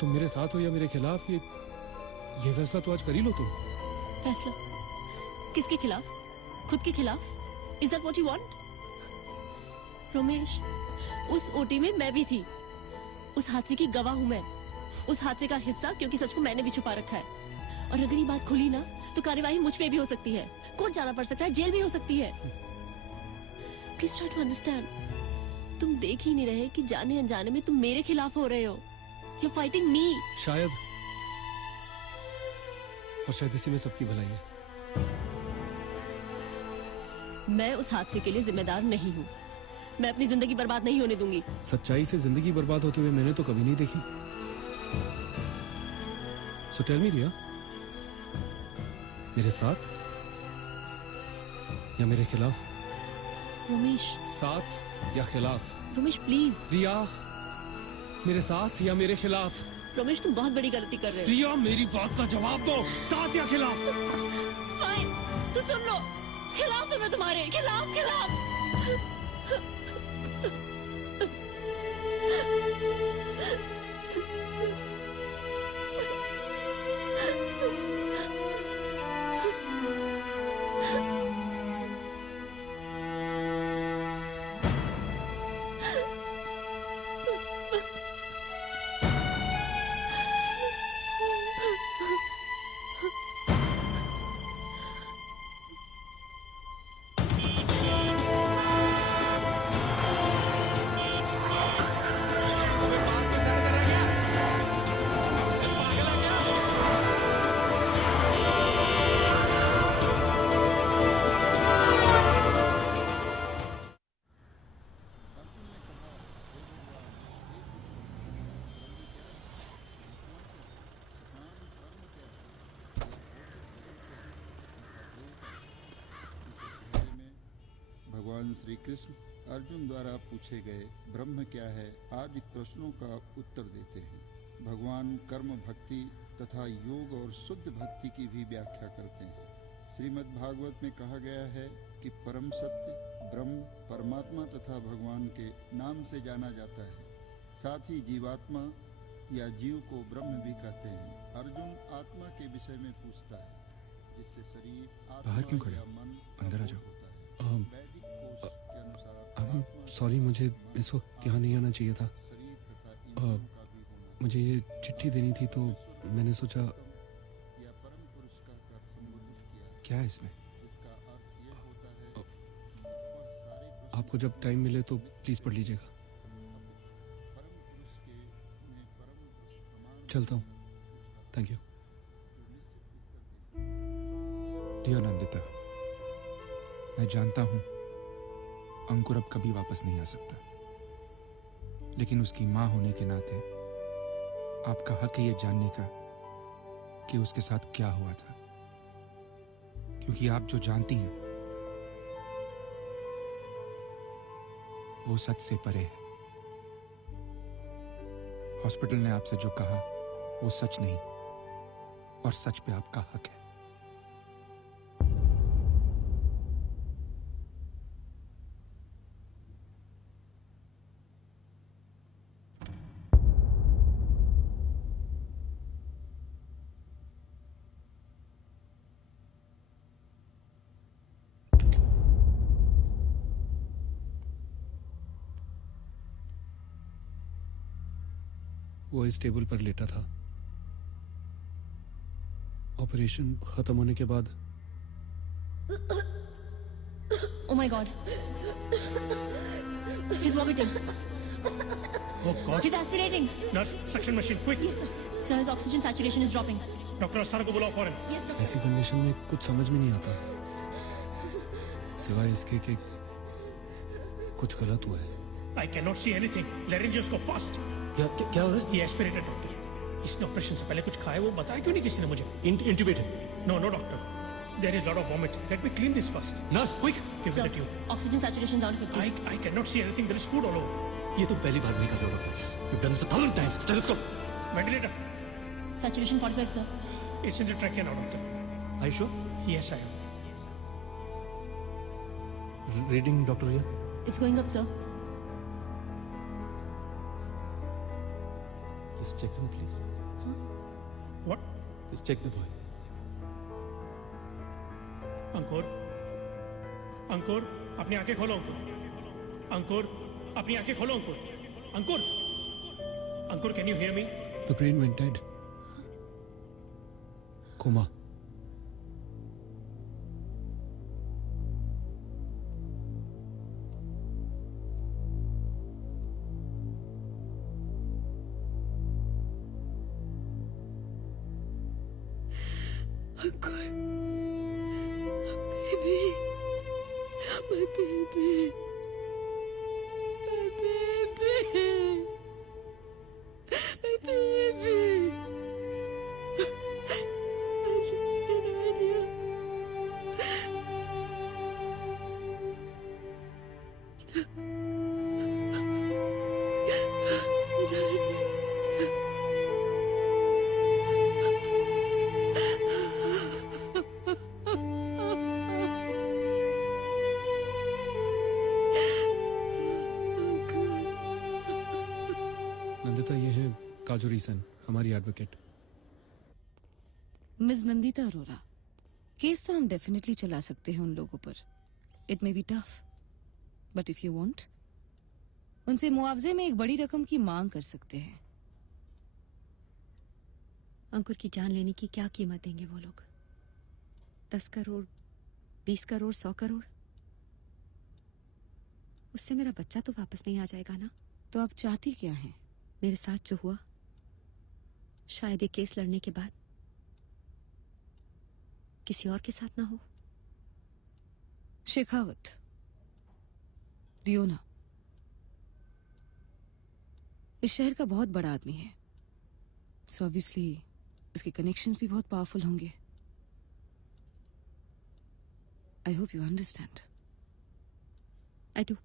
तुम मेरे साथ हो या मेरे खिलाफ, ये फैसला तो आज कर ही लो तुम। फैसला किसके खिलाफ? खुद के खिलाफ? Is that what you want? Ramesh उस ओटी में मैं भी थी, उस हादसे की गवाह हूं मैं, उस हादसे का हिस्सा, क्योंकि सच को मैंने भी छुपा रखा है। और अगर ये बात खुली ना तो कार्यवाही मुझ पे भी हो सकती है, कोर्ट जाना पड़ सकता है, जेल भी हो सकती है। Please try to understand. तुम देख ही नहीं रहे कि जाने अनजाने में तुम मेरे खिलाफ हो रहे हो। यू फाइटिंग मी। शायद, और शायद इसी में सबकी भलाई है। मैं उस हादसे के लिए जिम्मेदार नहीं हूँ। मैं अपनी जिंदगी बर्बाद नहीं होने दूंगी। सच्चाई से जिंदगी बर्बाद होते हुए मैंने तो कभी नहीं देखी। सो टेल मी रिया, मेरे साथ या मेरे खिलाफ? रमेश साथ या खिलाफ? रमेश प्लीज। रिया मेरे साथ या मेरे खिलाफ? रमेश तुम बहुत बड़ी गलती कर रहे हो। रिया मेरी बात का जवाब दो, साथ या खिलाफ? फाइन, तो सुन लो, खिलाफ है मैं तुम्हारे, खिलाफ खिलाफ। भगवान श्री कृष्ण अर्जुन द्वारा पूछे गए ब्रह्म क्या है आदि प्रश्नों का उत्तर देते हैं। भगवान कर्म भक्ति तथा योग और शुद्ध भक्ति की भी व्याख्या करते हैं। श्रीमद् भागवत में कहा गया है कि परम सत्य ब्रह्म परमात्मा तथा भगवान के नाम से जाना जाता है। साथ ही जीवात्मा या जीव को ब्रह्म भी कहते हैं। अर्जुन आत्मा के विषय में पूछता है, जिससे शरीर बाहर क्यों आत्मा खड़े? या मन अंदर आ जाओ। वैदिक कोश के अनुसार सॉरी, मुझे इस वक्त यहाँ नहीं आना चाहिए था। शरीर तथा इंद्रियों का भी होना मुझे ये चिट्ठी देनी थी तो मैंने सोचा। या परम पुरुष कहकर संबोधित किया, क्या है इसमें? जिसका अर्थ ये होता है कि वह सारे प्रश्न आपको जब टाइम मिले तो प्लीज पढ़ लीजिएगा। परम पुरुष के में परम पुरुष प्रमाण चलता हूँ, थैंक यू। डियर नंदिता, मैं जानता हूं अंकुर अब कभी वापस नहीं आ सकता, लेकिन उसकी मां होने के नाते आपका हक है ये जानने का कि उसके साथ क्या हुआ था, क्योंकि आप जो जानती हैं वो सच से परे है। हॉस्पिटल ने आपसे जो कहा वो सच नहीं, और सच पे आपका हक है। वो इस टेबल पर लेटा था। ऑपरेशन खत्म होने के बाद Oh my God. He's vomiting. Oh God. He's aspirating. Nurse, suction machine, quick. Yes, sir. Sir, his oxygen saturation is dropping. Doctor Asthana को बुलाओ फौरन। Yes, doctor. ऐसी कंडीशन में कुछ समझ में नहीं आता, सिवाय इसके कि कुछ गलत हुआ है। I cannot see anything. Laryngoscope fast. क्या हो रहा है? He aspirated, doctor. इसने ऑपरेशन से पहले कुछ खाया, वो बताया क्यों नहीं किसी ने मुझे? इंट्यूबेटेड। No, no, doctor. There is lot of vomit. Let me clean this first. Nurse, quick. Give me Sir, the tube. oxygen saturation is down to 50. I cannot see anything. There is food all over. ये तुम पहली बार नहीं कर रहे हो doctor. You've done this 1,000 times. Stethoscope. Ventilator. Saturation 45, sir. It's in the trachea now, doctor. Are you sure? Yes, I am. Reading, Dr. Riya. It's going up, sir. Just check him, please. What? Just check the boy. अंकुर, अंकुर, अपनी आंखें खोलो अंकुर, अंकुर, अपनी आंखें खोलो अंकुर, अंकुर, अंकुर, can you hear me? The brain went dead. Coma. Uncle, baby, my baby, my baby, my baby. I had no idea. Nandita, ये है काजोरी सन, हमारी advocate. Miss Nandita Arora, case तो हम डेफिनेटली चला सकते हैं उन लोगों पर। It may be tough, but if you want, उनसे मुआवजे में एक बड़ी रकम की मांग कर सकते हैं। अंकुर की जान लेने की क्या कीमत देंगे वो लोग? 10 करोड़, 20 करोड़, 100 करोड़? उससे मेरा बच्चा तो वापस नहीं आ जाएगा ना? तो आप चाहती क्या हैं? मेरे साथ जो हुआ, शायद ये केस लड़ने के बाद किसी और के साथ ना हो। शेखावत, दियोना इस शहर का बहुत बड़ा आदमी है, सो ऑब्वियसली उसके कनेक्शंस भी बहुत पावरफुल होंगे। I hope you understand. I do.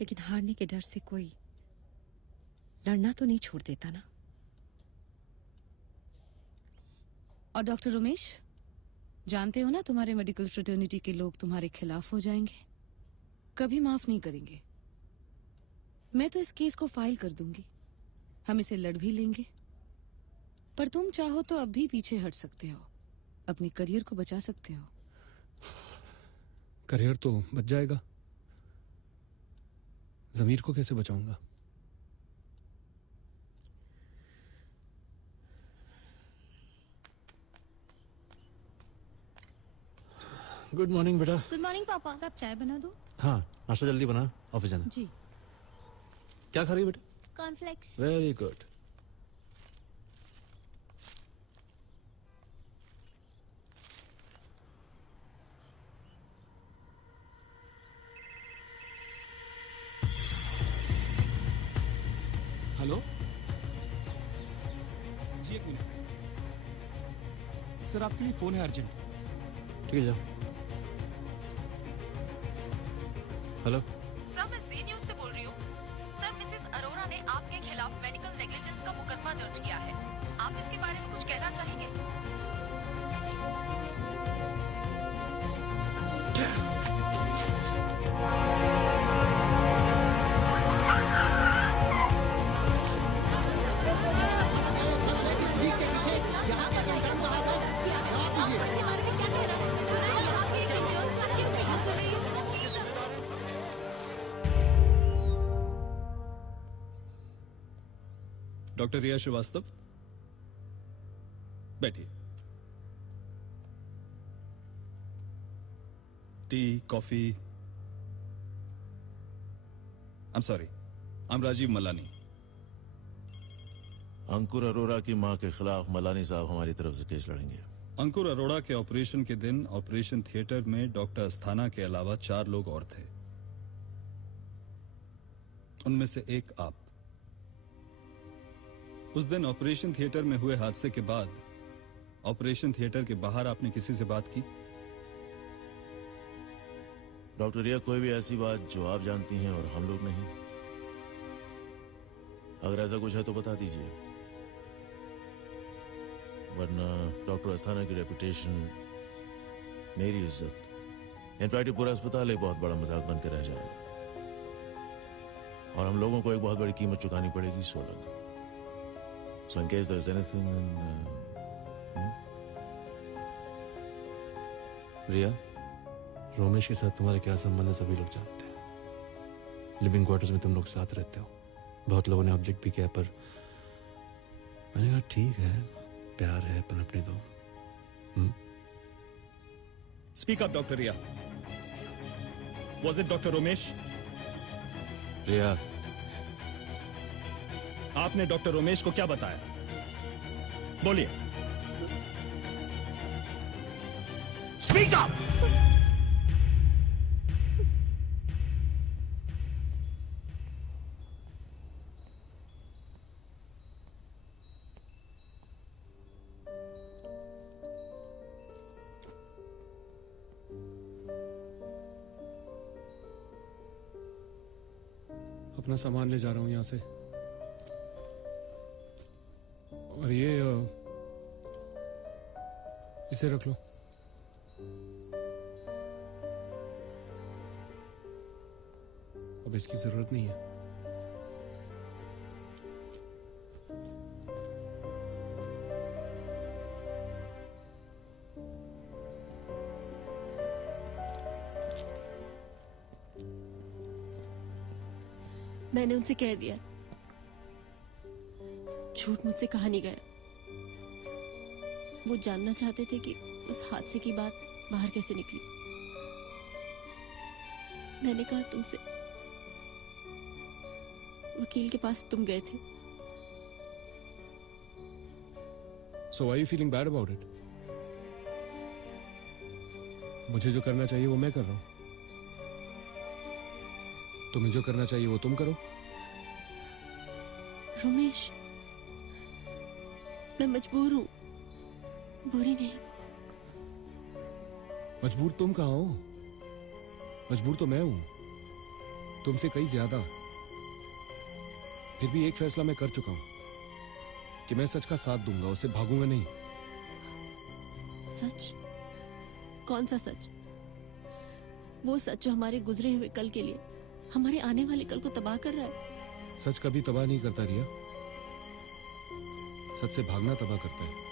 लेकिन हारने के डर से कोई लड़ना तो नहीं छोड़ देता ना। और डॉक्टर उमेश, जानते हो ना तुम्हारे मेडिकल फ्रेटर्निटी के लोग तुम्हारे खिलाफ हो जाएंगे, कभी माफ नहीं करेंगे। मैं तो इस केस को फाइल कर दूंगी, हम इसे लड़ भी लेंगे, पर तुम चाहो तो अब भी पीछे हट सकते हो, अपने करियर को बचा सकते हो। करियर तो बच जाएगा, जमीर को कैसे बचाऊंगा? गुड मॉर्निंग बेटा। गुड मॉर्निंग पापा। सब चाय बना दो? हाँ, नाश्ता जल्दी बना, ऑफिस जाना। जी। क्या खा रही है बेटा? कॉर्नफ्लेक्स। Very good. हेलो जी, 1 मिनट सर, आपके लिए फोन है अर्जेंट। ठीक है, जाओ। हेलो सर, मैं जी न्यूज से बोल रही हूँ। सर, मिसेस अरोरा ने आपके खिलाफ मेडिकल नेग्लिजेंस का मुकदमा दर्ज किया है। आप इसके बारे में कुछ कहना चाहेंगे? डॉक्टर रिया श्रीवास्तव, बैठिए। Tea, coffee? I am sorry, I am Rajeev Malani. Ankur Arora की मां के खिलाफ मलानी साहब हमारी तरफ से केस लड़ेंगे। अंकुर अरोड़ा के ऑपरेशन के दिन ऑपरेशन थिएटर में डॉक्टर अस्थाना के अलावा 4 लोग और थे। उनमें से एक आप। उस दिन ऑपरेशन थिएटर में हुए हादसे के बाद ऑपरेशन थिएटर के बाहर आपने किसी से बात की? डॉक्टर रिया, कोई भी ऐसी बात जो आप जानती हैं और हम लोग नहीं, अगर ऐसा कुछ है तो बता दीजिए, वरना डॉक्टर अस्थाना की रेपुटेशन, मेरी इज्जत, इनफैक्ट पूरा अस्पताल एक बहुत बड़ा मजाक बनकर रह जाएगा और हम लोगों को एक बहुत बड़ी कीमत चुकानी पड़ेगी, सो अलग। So in case there's anything, रिया, रोमेश के साथ तुम्हारे क्या संबंध है सभी लोग जानते हैं। लिविंग क्वार्टर्स में तुम लोग साथ रहते हो। बहुत लोगों ने ऑब्जेक्ट भी किया, पर मैंने कहा ठीक है, प्यार है, पनपने दो। Speak up doctor Riya. Was it doctor Romesh? Riya, आपने डॉक्टर रोमेश को क्या बताया? बोलिए। Speak up. अपना सामान ले जा रहा हूं यहां से, और ये इसे रख लो। अब इसकी जरूरत नहीं है। मैंने उनसे कह दिया, झूठ मुझसे कहा नहीं गया। वो जानना चाहते थे कि उस हादसे की बात बाहर कैसे निकली। मैंने कहा तुमसे, वकील के पास तुम गए थे। So are you feeling bad about it? मुझे जो करना चाहिए वो मैं कर रहा हूं। तुम्हें जो करना चाहिए वो तुम करो। रोमेश, मैं मजबूर हूं, बुरी नहीं। मजबूर तुम कहाँ हो? मजबूर तो मैं हूं, तुमसे कहीं ज्यादा। फिर भी एक फैसला मैं कर चुका हूं कि मैं सच का साथ दूंगा, उससे भागूंगा नहीं। सच? कौन सा सच? वो सच जो हमारे गुजरे हुए कल के लिए, हमारे आने वाले कल को तबाह कर रहा है। सच कभी तबाह नहीं करता रिया, सच से भागना तबाह करता है।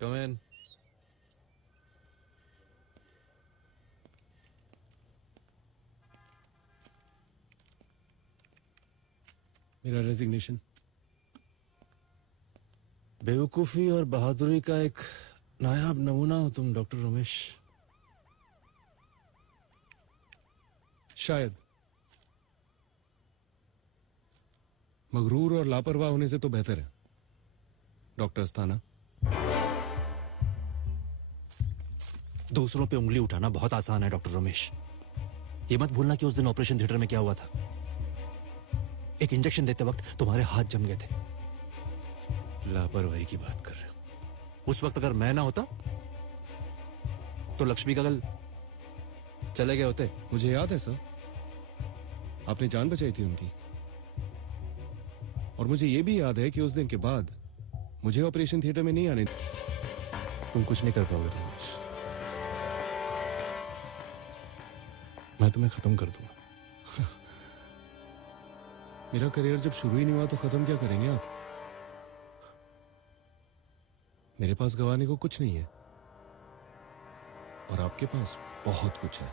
Come in. मेरा रेजिग्नेशन। बेवकूफी और बहादुरी का एक नायाब नमूना हो तुम, डॉक्टर रोमेश। शायद। मगरूर और लापरवाह होने से तो बेहतर है डॉक्टर अस्थाना। दूसरों पे उंगली उठाना बहुत आसान है डॉक्टर रोमेश। ये मत भूलना कि उस दिन ऑपरेशन थिएटर में क्या हुआ था। एक इंजेक्शन देते वक्त तुम्हारे हाथ जम गए थे। लापरवाही की बात कर रहे हो। उस वक्त अगर मैं ना होता तो लक्ष्मी का गल चले गए होते। मुझे याद है सर, आपने जान बचाई थी उनकी। और मुझे ये भी याद है कि उस दिन के बाद मुझे ऑपरेशन थिएटर में नहीं आने। तुम कुछ नहीं कर पाओगे रमेश, मैं तुम्हें खत्म कर दूंगा। मेरा करियर जब शुरू ही नहीं हुआ तो खत्म क्या करेंगे आप? मेरे पास गंवाने को कुछ नहीं है और आपके पास बहुत कुछ है।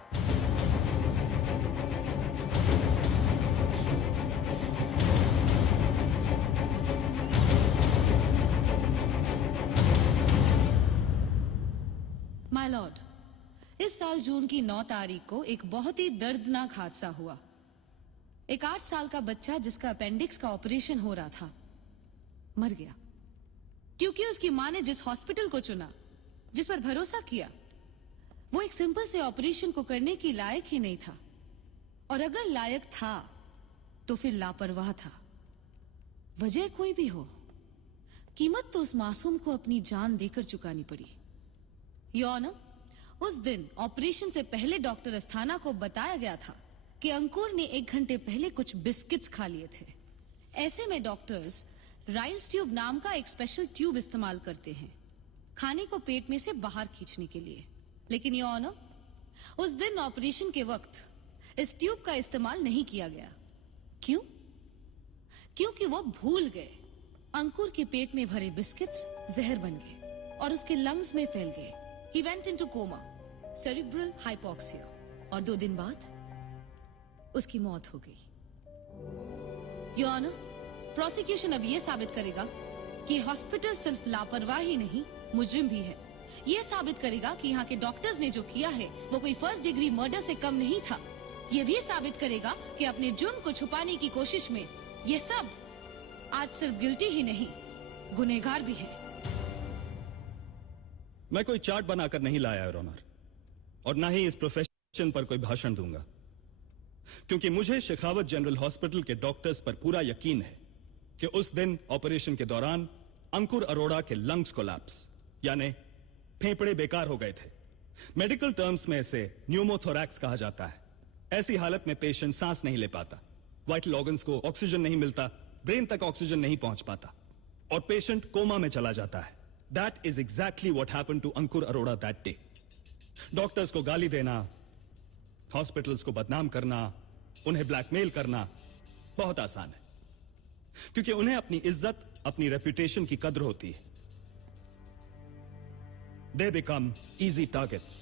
माय लॉर्ड, इस साल जून की 9 तारीख को एक बहुत ही दर्दनाक हादसा हुआ। एक 8 साल का बच्चा जिसका अपेंडिक्स का ऑपरेशन हो रहा था मर गया, क्योंकि उसकी मां ने जिस हॉस्पिटल को चुना, जिस पर भरोसा किया, वो एक सिंपल से ऑपरेशन को करने की लायक ही नहीं था। और अगर लायक था तो फिर लापरवाह था। वजह कोई भी हो, कीमत तो उस मासूम को अपनी जान देकर चुकानी पड़ी। योर ऑनर, उस दिन ऑपरेशन से पहले डॉक्टर अस्थाना को बताया गया था कि अंकुर ने 1 घंटे पहले कुछ बिस्किट्स खा लिए थे। ऐसे में डॉक्टर्स राइल्स ट्यूब नाम का एक स्पेशल ट्यूब इस्तेमाल करते हैं खाने को पेट में से बाहर खींचने के लिए। लेकिन योर ऑनर, उस दिन ऑपरेशन के वक्त इस ट्यूब का इस्तेमाल नहीं किया गया। क्यों? क्योंकि वो भूल गए अंकुर के पेट में भरे बिस्किट्स जहर बन गए और उसके लंग्स में फैल गए। He went into coma, cerebral hypoxia, और 2 दिन बाद उसकी मौत हो गई। योर ऑनर, प्रोसिक्यूशन अब यह साबित करेगा कि हॉस्पिटल सिर्फ लापरवाह ही नहीं, मुजरिम भी है। यह साबित करेगा कि यहाँ के डॉक्टर्स ने जो किया है वो कोई 1st डिग्री मर्डर से कम नहीं था। यह भी साबित करेगा कि अपने जुर्म को छुपाने की कोशिश में ये सब आज सिर्फ गिल्टी ही नहीं, गुनहगार भी है। मैं कोई चार्ट बनाकर नहीं लाया योर ऑनर, और ना ही इस प्रोफेशन पर कोई भाषण दूंगा, क्योंकि मुझे शेखावत जनरल हॉस्पिटल के डॉक्टर्स पर पूरा यकीन है कि उस दिन ऑपरेशन के दौरान अंकुर अरोड़ा के लंग्स कोलैप्स यानी फेफड़े बेकार हो गए थे। मेडिकल टर्म्स में इसे न्यूमोथोरैक्स कहा जाता है। ऐसी हालत में पेशेंट सांस नहीं ले पाता, वाइटल ऑर्गन्स को ऑक्सीजन नहीं मिलता, ब्रेन तक ऑक्सीजन नहीं पहुंच पाता और पेशेंट कोमा में चला जाता है। That is exactly what happened to Ankur Arora that day. Doctors को गाली देना, हॉस्पिटल्स को बदनाम करना, उन्हें ब्लैकमेल करना बहुत आसान है, क्योंकि उन्हें अपनी इज्जत, अपनी रेपुटेशन की कद्र होती है। They become easy targets.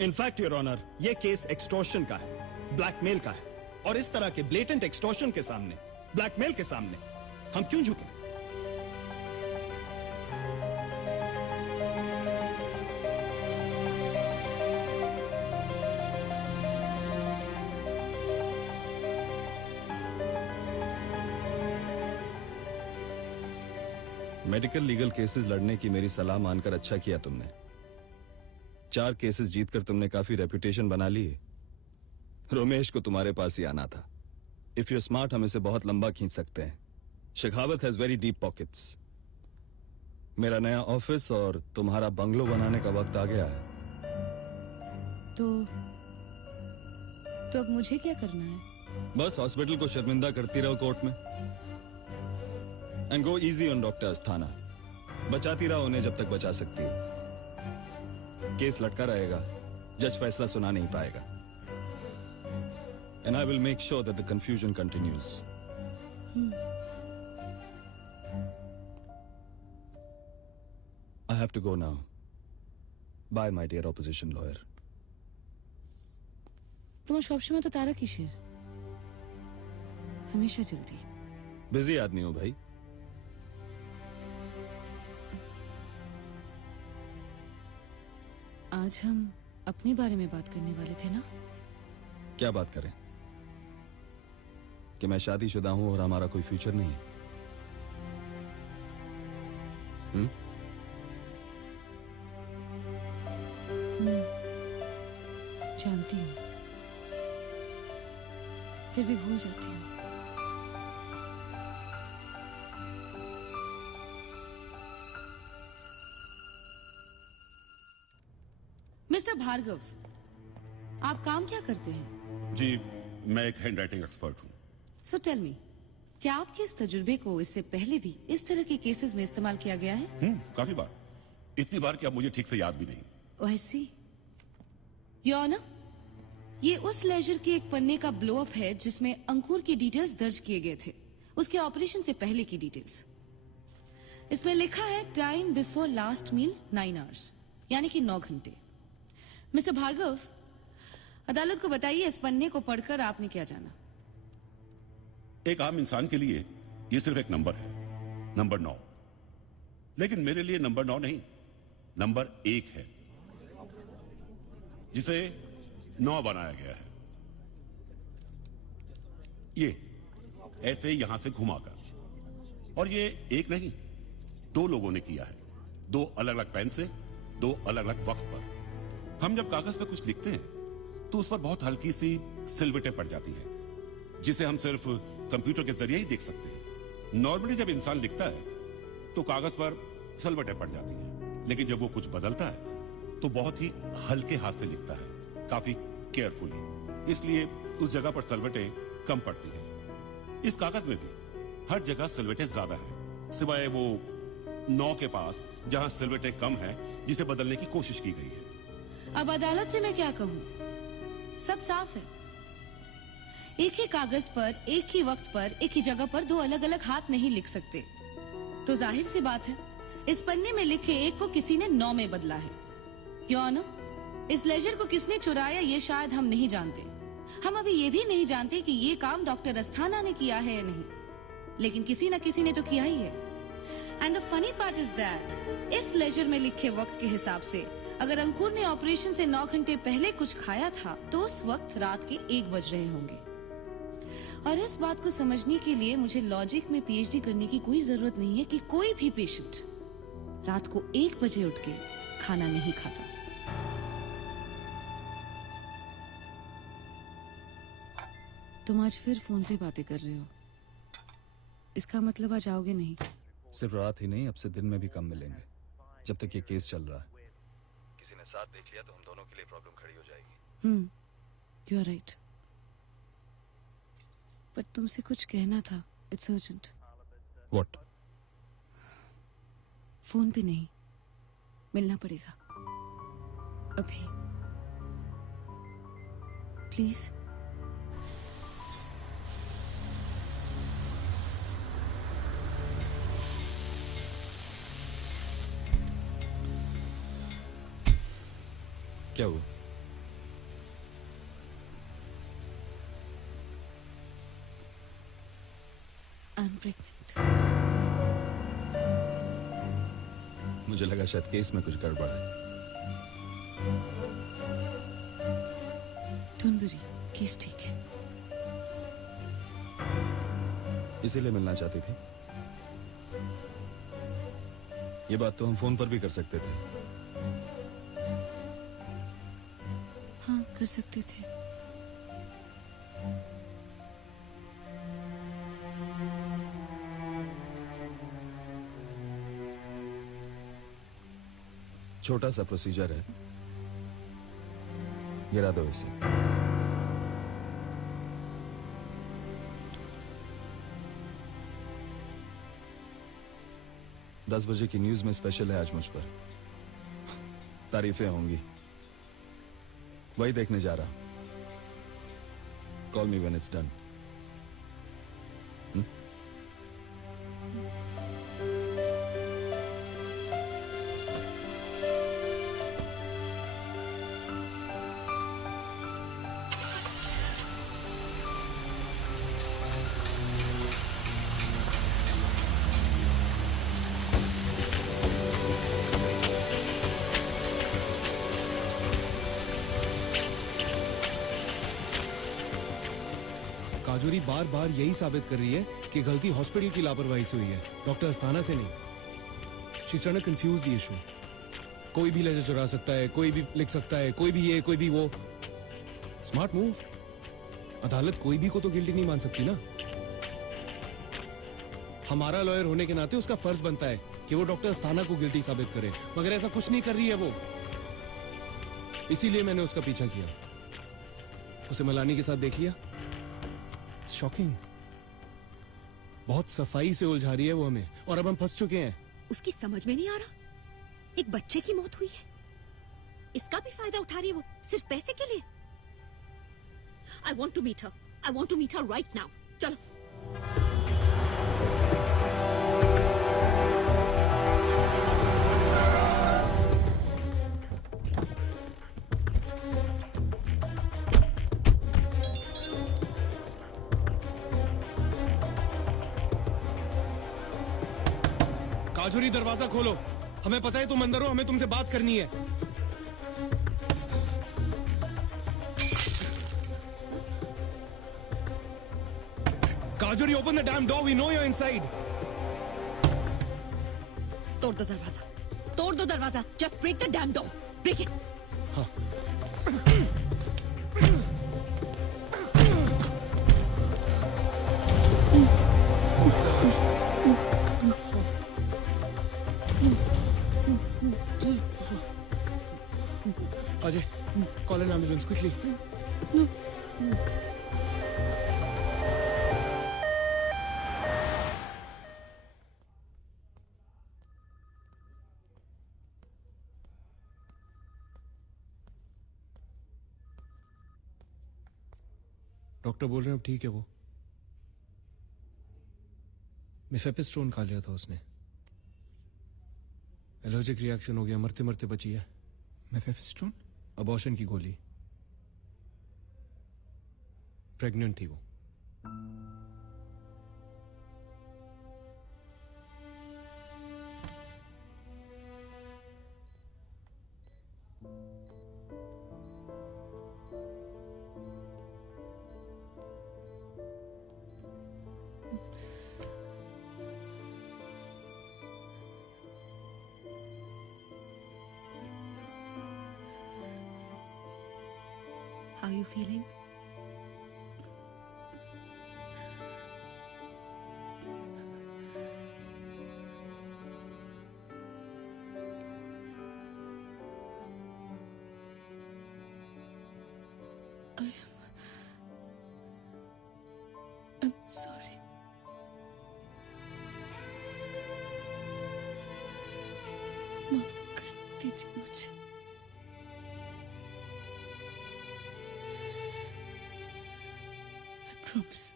In fact, Your Honor, यह केस एक्सटॉर्शन का है, ब्लैकमेल का है, और इस तरह के ब्लेटेंट एक्सटॉर्शन के सामने, ब्लैकमेल के सामने हम क्यों झुकें? मेडिकल लीगल केसेस लड़ने की मेरी सलाह मानकर अच्छा किया तुमने। 4 केसेस जीतकर तुमने काफी रेपुटेशन बना ली है। रोमेश को तुम्हारे पास ही आना था। इफ यू स्मार्ट, हम इसे बहुत लंबा खींच सकते हैं। Shekhawat has very deep pockets. मेरा नया ऑफिस और तुम्हारा बंगलो बनाने का वक्त आ गया है। तो अब मुझे क्या करना है? बस हॉस्पिटल को शर्मिंदा करती रहो कोर्ट में। And go easy on doctor Asthana. बचाती रहो उन्हें जब तक बचा सकती है। केस लटका रहेगा, जज फैसला सुना नहीं पाएगा। And I will make sure that the confusion continues. I have to go now. Bye my dear opposition lawyer. তোমার সবসময় তো তারা কিসের? हमेशा जल्दी। बिजी आदमी हूं भाई। आज हम अपने बारे में बात करने वाले थे ना? क्या बात करें? कि मैं शादीशुदा हूं और हमारा कोई फ्यूचर नहीं है। जानती हूँ, फिर भी भूल जाती हूँ। मिस्टर भार्गव, आप काम क्या करते हैं? जी, मैं एक हैंड राइटिंग एक्सपर्ट हूँ। सो टेल मी, क्या आपके इस तजुर्बे को इससे पहले भी इस तरह के केसेस में इस्तेमाल किया गया है? काफी बार, इतनी बार कि अब मुझे ठीक से याद भी नहीं। ओह आई सी। योर ऑनर, ये उस लेजर के एक पन्ने का ब्लो अप है जिसमें अंकुर की डिटेल्स दर्ज किए गए थे, उसके ऑपरेशन से पहले की डिटेल्स। इसमें लिखा है time before last meal 9 hours, यानी कि 9 घंटे। मिस्टर भार्गव, अदालत को बताइए इस पन्ने को पढ़कर आपने क्या जाना? एक आम इंसान के लिए ये सिर्फ एक नंबर है, नंबर 9। लेकिन मेरे लिए नंबर 9 नहीं, नंबर 1 है, जिसे 9 बनाया गया है। ये ऐसे यहां से घुमाकर, और ये एक नहीं, 2 लोगों ने किया है, 2 अलग अलग पेन से, 2 अलग अलग वक्त पर। हम जब कागज पे कुछ लिखते हैं तो उस पर बहुत हल्की सी सिलवटें पड़ जाती हैं, जिसे हम सिर्फ कंप्यूटर के जरिए ही देख सकते हैं। नॉर्मली जब इंसान लिखता है तो कागज पर सिलवटें पड़ जाती हैं, लेकिन जब वो कुछ बदलता है तो बहुत ही हल्के हाथ से लिखता है, काफी केयरफुली। इसलिए उस जगह पर सिलवटें कम पड़ती हैं। इस कागज में भी हर जगह सिलवटें ज्यादा हैं, सिवाय वो 9 के पास जहां सिलवटें कम हैं, जिसे बदलने की कोशिश की गई है। अब अदालत से मैं क्या कहूं? सब साफ है। एक ही कागज पर, एक ही वक्त पर, एक ही जगह पर 2 अलग अलग हाथ नहीं लिख सकते। तो जाहिर सी बात है, इस पन्ने में लिखे 1 को किसी ने 9 में बदला है। योर ऑनर, इस लेजर को किसने चुराया ये शायद हम नहीं जानते। हम अभी ये भी नहीं जानते कि ये काम डॉक्टर अस्थाना ने किया है या नहीं, लेकिन किसी न किसी ने तो किया ही है। And the funny part is that इस लेजर में लिखे वक्त के हिसाब से अगर अंकुर ने ऑपरेशन से 9 घंटे पहले कुछ खाया था तो उस वक्त रात के 1 बज रहे होंगे। और इस बात को समझने के लिए मुझे लॉजिक में पीएचडी करने की कोई जरूरत नहीं है कि कोई भी पेशेंट रात को 1 बजे उठ के खाना नहीं खाता। तुम आज फिर फोन पे बातें कर रहे हो, इसका मतलब आज आओगे नहीं? सिर्फ रात ही नहीं, अब से दिन में भी कम मिलेंगे, जब तक ये केस चल रहा है। किसी ने साथ देख लिया तो हम दोनों के लिए प्रॉब्लम खड़ी हो जाएगी। यू आर राइट, बट तुमसे कुछ कहना था। It's urgent. व्हाट? फोन पे नहीं, मिलना पड़ेगा अभी, प्लीज। क्या हुआ? I am pregnant. मुझे लगा शायद केस में कुछ गड़बड़ है। डोंट वरी, केस ठीक है। इसीलिए मिलना चाहती थी? ये बात तो हम फोन पर भी कर सकते थे। हाँ, कर सकते थे। छोटा सा प्रोसीजर है, गिरा दो इसे। दस बजे की न्यूज में स्पेशल है आज मुझ पर, तारीफें होंगी, वही देखने जा रहा। Call me when it's done. Kajori बार बार यही साबित कर रही है कि गलती हॉस्पिटल की लापरवाही से हुई है, डॉक्टर अस्थाना से नहीं। She is trying to confuse the issue. कोई भी लेजर चुरा सकता है, कोई भी लिख सकता है, कोई भी ये, कोई भी वो। Smart move. अदालत कोई भी को तो गिल्टी नहीं मान सकती ना। हमारा लॉयर होने के नाते उसका फर्ज बनता है कि वो डॉक्टर अस्थाना को गिल्टी साबित करे, मगर ऐसा कुछ नहीं कर रही है वो। इसीलिए मैंने उसका पीछा किया, उसे मलानी के साथ देख लिया। शॉकिंग। बहुत सफाई से उलझा रही है वो हमें, और अब हम फंस चुके हैं। उसकी समझ में नहीं आ रहा, एक बच्चे की मौत हुई है, इसका भी फायदा उठा रही है वो, सिर्फ पैसे के लिए। I want to meet her. I want to meet her right now. चलो. काजोरी दरवाजा खोलो. हमें पता है तुम अंदर हो, हमें तुमसे बात करनी है. काजोरी, open the damn door. We know you're inside. तोड़ दो दरवाजा. तोड़ दो दरवाजा. Just break the damn door. Break it. हाँ. Ajay, call an ambulance quickly. Doctor बोल रहे हैं अब ठीक है वो. मिफेपिस्टोन खा लिया था उसने. एलर्जिक रिएक्शन हो गया, मरते मरते बची है. मिफेपिस्टोन? अबॉर्शन की गोली. प्रेग्नेंट थी वो. How are you feeling? I'm sorry. माफ कर दीजिए मुझे. I promise.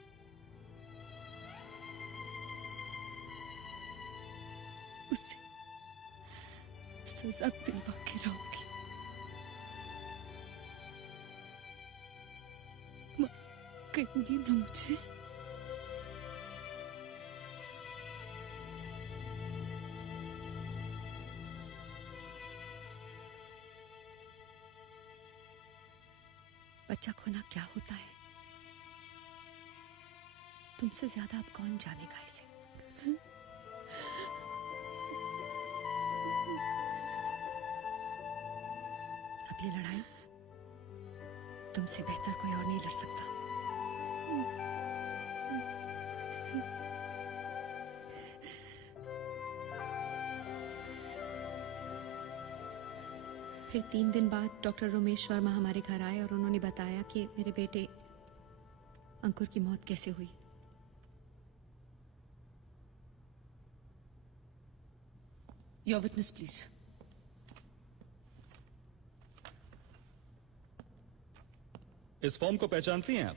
उसे सजा दिलवा के रहूंगी. माफ करेंगी ना मुझे? बच्चा खोना क्या होता है? तुमसे ज्यादा अब कौन जानेगा इसे? अब ये लड़ाई तुमसे बेहतर कोई और नहीं लड़ सकता. फिर 3 दिन बाद डॉक्टर रोमेश वर्मा हमारे घर आए और उन्होंने बताया कि मेरे बेटे अंकुर की मौत कैसे हुई. Your witness, please. इस फॉर्म को पहचानती हैं आप?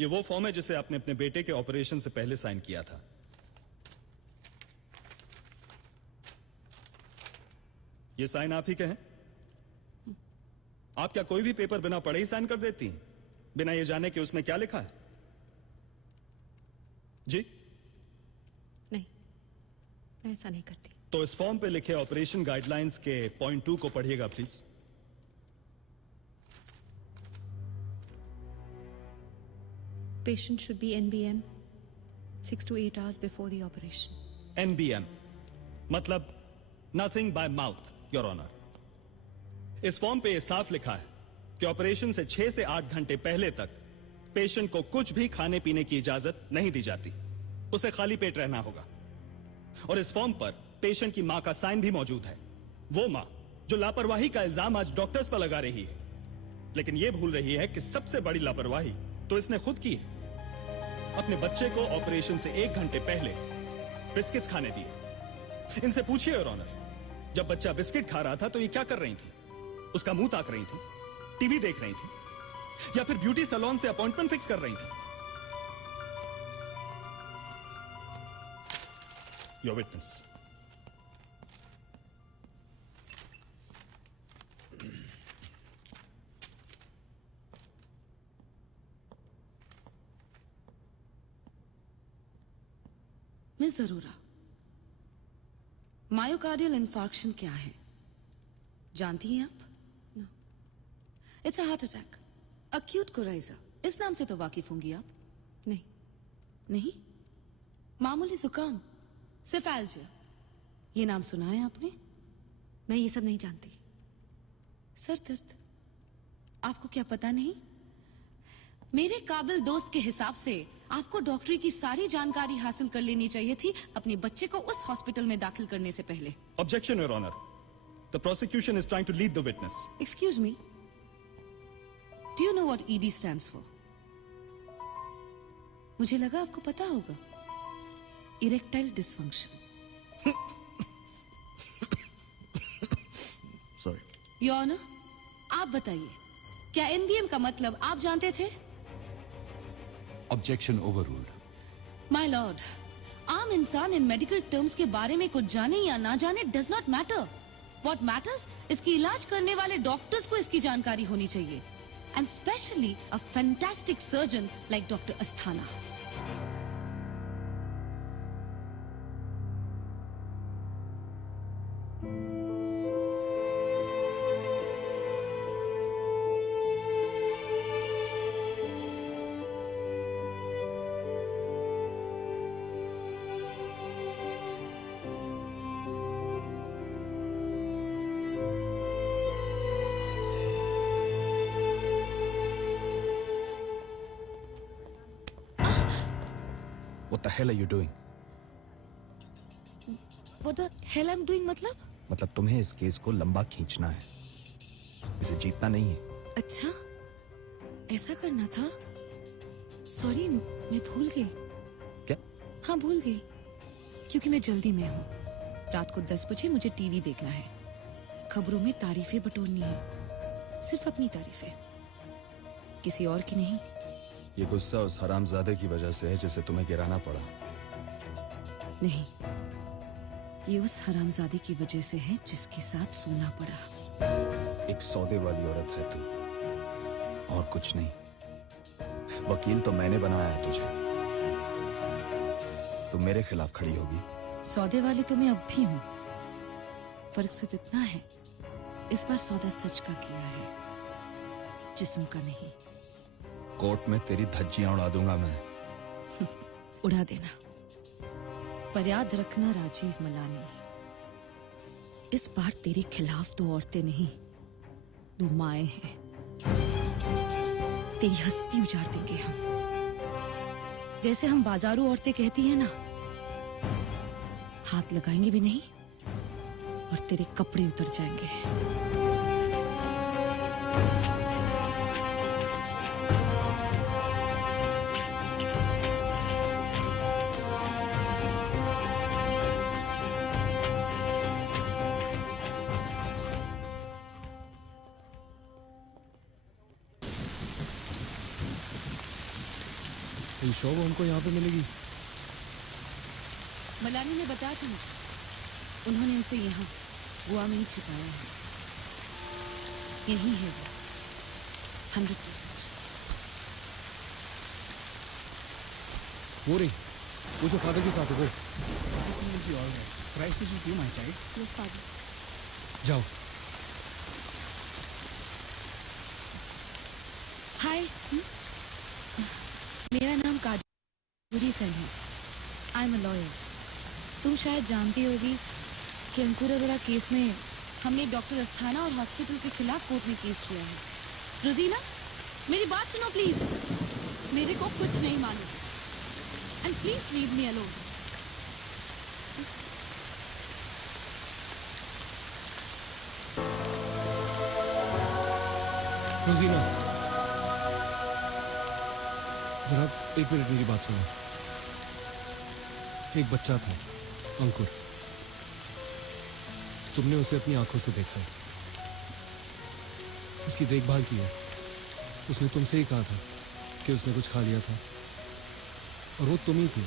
ये वो फॉर्म है जिसे आपने अपने बेटे के ऑपरेशन से पहले साइन किया था. ये साइन आप ही के हैं? आप क्या कोई भी पेपर बिना पढ़े ही साइन कर देती हैं, बिना ये जाने कि उसमें क्या लिखा है? जी नहीं, मैं ऐसा नहीं करती. तो इस फॉर्म पे लिखे ऑपरेशन गाइडलाइंस के पॉइंट 2 को पढ़िएगा please. Patient should be NBM 6 to 8 hours before the operation. NBM मतलब nothing by mouth, your honour. इस फॉर्म पे ये साफ लिखा है कि ऑपरेशन से 6 से 8 घंटे पहले तक पेशेंट को कुछ भी खाने पीने की इजाजत नहीं दी जाती. उसे खाली पेट रहना होगा. और इस फॉर्म पर पेशेंट की मां का साइन भी मौजूद है. वो मां जो लापरवाही का इल्जाम आज डॉक्टर्स पर लगा रही है, लेकिन ये भूल रही है कि सबसे बड़ी लापरवाही तो इसने खुद की है. अपने बच्चे को ऑपरेशन से 1 घंटे पहले बिस्किट्स खाने दिए. इनसे पूछिए योर ऑनर, जब बच्चा बिस्किट खा रहा था तो ये क्या कर रही थी? उसका मुंह ताक रही थी? टीवी देख रही थी या फिर ब्यूटी सैलून से अपॉइंटमेंट फिक्स कर रही थी? Your witness. Miss Arora, myocardial infarction क्या है जानती हैं आप? No. It's a heart attack, acute coryza. इस नाम से तो वाकिफ होंगी आप? नहीं। नहीं? मामूली जुकाम, सिफैल्जिया, ये नाम सुना है आपने? मैं ये सब नहीं जानती। सर दर्द, आपको क्या पता नहीं? मेरे काबिल दोस्त के हिसाब से आपको डॉक्टरी की सारी जानकारी हासिल कर लेनी चाहिए थी अपने बच्चे को उस हॉस्पिटल में दाखिल करने से पहले। Objection, Your Honor. The prosecution is trying to lead the witness. Excuse me. Do you know what ED stands for? मुझे लगा आपको पता होगा। Erectile dysfunction. Sorry. Your Honor, आप बताइए, क्या NBM का मतलब आप जानते थे? Objection overruled. माय लॉर्ड, आम इंसान इन मेडिकल टर्म्स के बारे में कुछ जाने या ना जाने does not matter. What matters इसकी इलाज करने वाले डॉक्टर्स को इसकी जानकारी होनी चाहिए, and specially a fantastic surgeon like doctor Asthana. What the hell are you doing? What the hell I'm doing मतलब तुम्हें इस केस को लंबा खींचना है, इसे जीतना नहीं है। अच्छा, ऐसा करना था। सॉरी, मैं भूल गई। क्या? हाँ, भूल गई, क्योंकि मैं जल्दी में हूँ। रात को 10 बजे मुझे टीवी देखना है, खबरों में तारीफें बटोरनी है, सिर्फ अपनी तारीफें, किसी और की नहीं। ये गुस्सा उस हरामजादे की वजह से है जिसे तुम्हें गिराना पड़ा। नहीं, ये उस हरामजादे की वजह से है जिसके साथ सोना पड़ा। एक सौदे वाली औरत है तू, और कुछ नहीं। वकील तो मैंने बनाया है तुझे, तुम मेरे खिलाफ खड़ी होगी। सौदे वाली तो मैं अब भी हूँ, फर्क सिर्फ इतना है, इस बार सौदा सच का किया है, जिस्म का नहीं। कोर्ट में तेरी धज्जियां उड़ा दूंगा मैं। उड़ा देना, पर याद रखना राजीव मलानी, इस बार तेरे खिलाफ 2 औरतें नहीं, 2 माएं हैं। तेरी हस्ती उजाड़ देंगे हम, जैसे हम बाजारू औरतें कहती हैं ना, हाथ लगाएंगे भी नहीं और तेरे कपड़े उतर जाएंगे। शॉप हमको यहाँ पे मिलेगी? मलानी ने बताया था मुझे, उन्होंने उसे यहाँ गोवा में ही छिपाया है। यही है वो, 100%। वो रही, वो जो फादर के साथ है वो। जाओ। हाय, मेरा नाम काजूरी सेन है। आई एम अ लॉयर। तुम शायद जानती होगी कि अंकुर अरोरा केस में हमने डॉक्टर अस्थाना और हॉस्पिटल के खिलाफ कोर्ट में केस किया है। रोजीना, मेरी बात सुनो प्लीज। मेरे को कुछ नहीं मालूम, and please leave me alone. Rozina, जरा 1 मिनट मेरी बात सुनो। एक बच्चा था, अंकुर, तुमने उसे अपनी आंखों से देखा। उसकी देखभाल की है। उसने तुमसे ही कहा था कि उसने कुछ खा लिया था, और वो तुम ही थी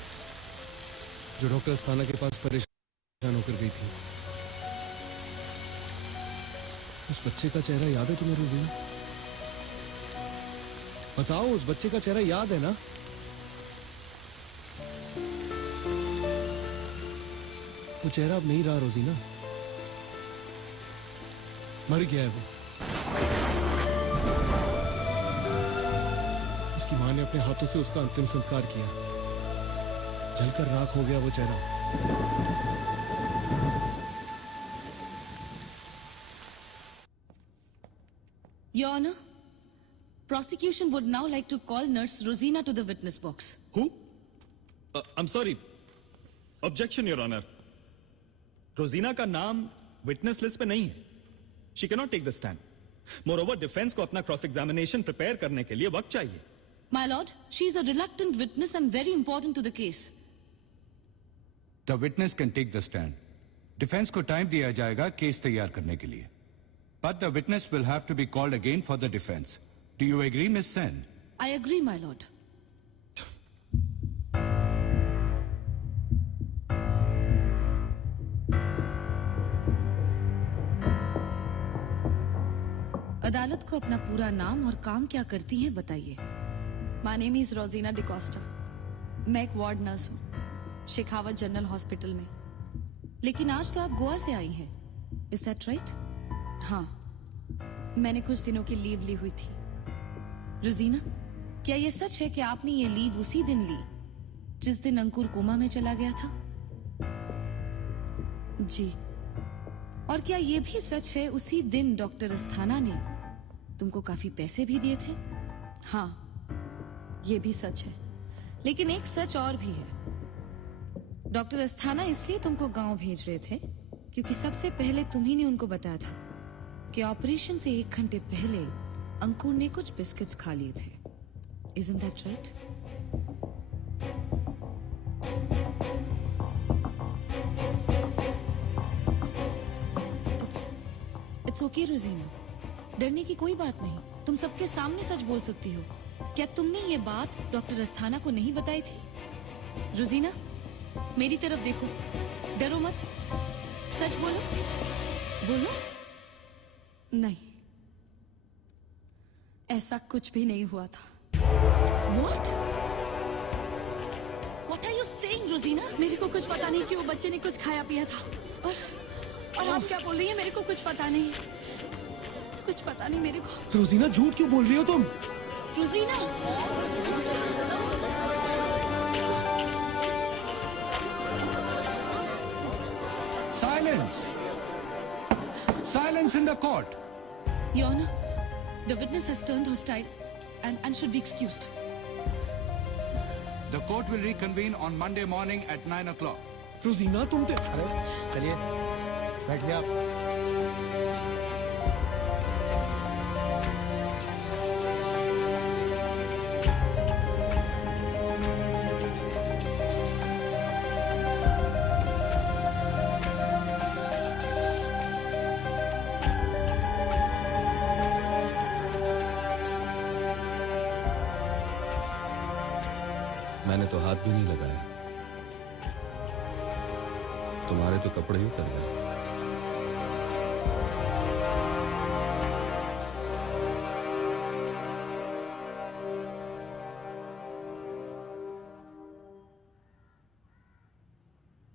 जो डॉक्टर अस्थाना के पास परेशान होकर गई थी। उस बच्चे का चेहरा याद है तुम्हें रोजीना? बताओ, उस बच्चे का चेहरा याद है ना? वो चेहरा अब नहीं रहा रोजीना, मर गया है वो। उसकी मां ने अपने हाथों से उसका अंतिम संस्कार किया, जलकर राख हो गया वो चेहरा। Your Honor, prosecution would now like to call Nurse Rosina to the witness box. Who? I'm sorry. Objection, Your Honor. रोजीना का नाम विटनेस लिस्ट पे नहीं है. She cannot take the stand. Moreover, defense को अपना क्रॉस एग्जामिनेशन प्रिपेयर करने के लिए वक्त चाहिए. My lord, she is a reluctant witness and very important to the case. The witness can take the stand. Defence को टाइम दिया जाएगा केस तैयार करने के लिए. But the witness will have to be called again for the defense. Do you agree, Miss Sen? I agree, my lord. अदालत को अपना पूरा नाम और काम क्या करती हैं बताइए. माय नेम इज रोजीना डिकोस्टा. मैं एक वार्ड नर्स हूँ शेखावत जनरल हॉस्पिटल में. लेकिन आज तो आप गोवा से आई हैं. Is that right? हाँ, मैंने कुछ दिनों की लीव ली हुई थी. रोजीना, क्या ये सच है कि आपने ये लीव उसी दिन ली जिस दिन अंकुर कोमा में चला गया था? जी. और क्या ये भी सच है उसी दिन डॉक्टर अस्थाना ने तुमको काफी पैसे भी दिए थे? हाँ, ये भी सच है. लेकिन एक सच और भी है. डॉक्टर अस्थाना इसलिए तुमको गांव भेज रहे थे क्योंकि सबसे पहले तुम्ही ने उनको बताया था कि ऑपरेशन से 1 घंटे पहले अंकुर ने कुछ बिस्किट्स खा लिए थे. Isn't that right? It's okay, रोजीना. डरने की कोई बात नहीं. तुम सबके सामने सच बोल सकती हो. क्या तुमने ये बात डॉक्टर अस्थाना को नहीं बताई थी? रोजीना, मेरी तरफ देखो. डरो मत. सच बोलो. बोलो. नहीं, ऐसा कुछ भी नहीं हुआ था. What? What are you saying, रोजीना? मेरे को कुछ पता नहीं कि वो बच्चे ने कुछ खाया पिया था. और आप क्या बोल रही हैं? मेरे को कुछ पता नहीं. कुछ पता नहीं मेरे को. रोजीना, झूठ क्यों बोल रही हो तुम? रोजीना! Silence! Silence in the court! Your Honor, the witness has turned hostile and should be excused. The court will reconvene on Monday morning at 9 o'clock. रोजीना, तुम तो... अरे चलिए, बैठिए आप. मैंने तो हाथ भी नहीं लगाया. तुम्हारे तो कपड़े ही उतर गए.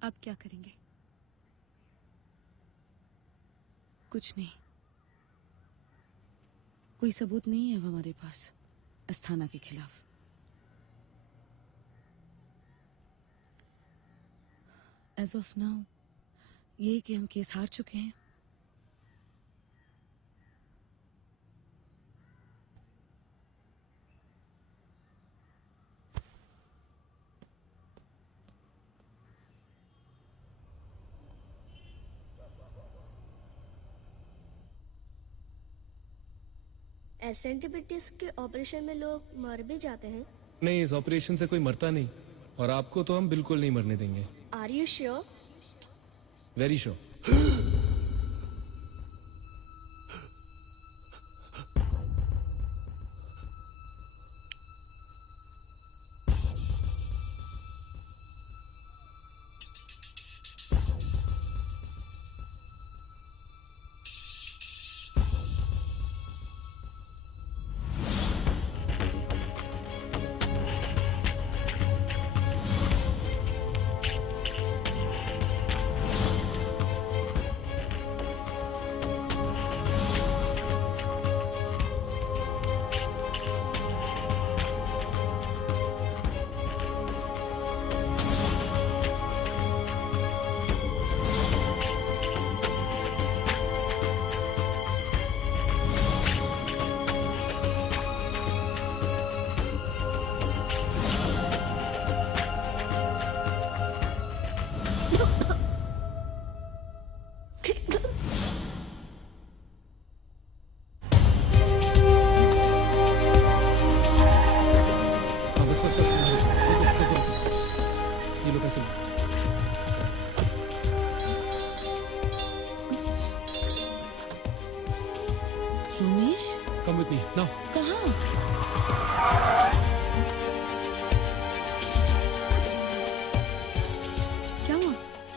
अब क्या करेंगे? कुछ नहीं. कोई सबूत नहीं है अब हमारे पास अस्थाना के खिलाफ. As of now, ये कि हम केस हार चुके हैं. एसेंटिबिलिटीज के ऑपरेशन में लोग मर भी जाते हैं. नहीं, इस ऑपरेशन से कोई मरता नहीं, और आपको तो हम बिल्कुल नहीं मरने देंगे. Are you sure? Very sure.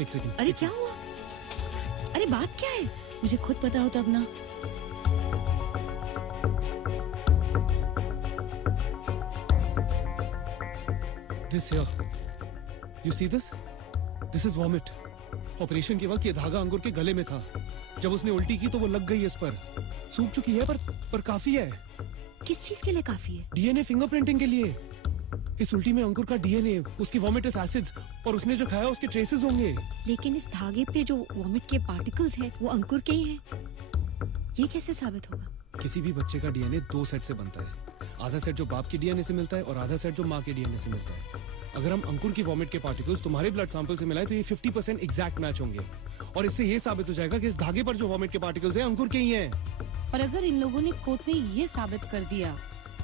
एक सेकंड। अरे क्या हुआ? अरे बात क्या है? मुझे खुद पता हो तब ना। This here. You see this? This is vomit. Operation के वक्त ये धागा अंकुर के गले में था। जब उसने उल्टी की तो वो लग गई इस पर। सूख चुकी है पर काफी है। किस चीज के लिए काफी है? डीएनए फिंगरप्रिंटिंग के लिए। इस उल्टी में अंकुर का डीएनए, उसकी वोमिटस एसिड्स और उसने जो खाया उसके ट्रेसेस होंगे। लेकिन इस धागे पे जो वोमिट के पार्टिकल्स हैं वो अंकुर के ही हैं। ये कैसे साबित होगा? किसी भी बच्चे का डीएनए 2 सेट से बनता है। आधा सेट जो बाप के डीएनए से मिलता है और आधा सेट जो माँ के डीएनए से मिलता है। अगर हम अंकुर की वोमिट के पार्टिकल्स तुम्हारे ब्लड सैंपल से मिलाएं तो ये 50% एग्जैक्ट मैच होंगे और इससे ये साबित हो जाएगा कि इस धागे पर जो वोमिट के पार्टिकल्स हैं अंकुर के ही हैं। और अगर इन लोगों ने कोर्ट में ये साबित कर दिया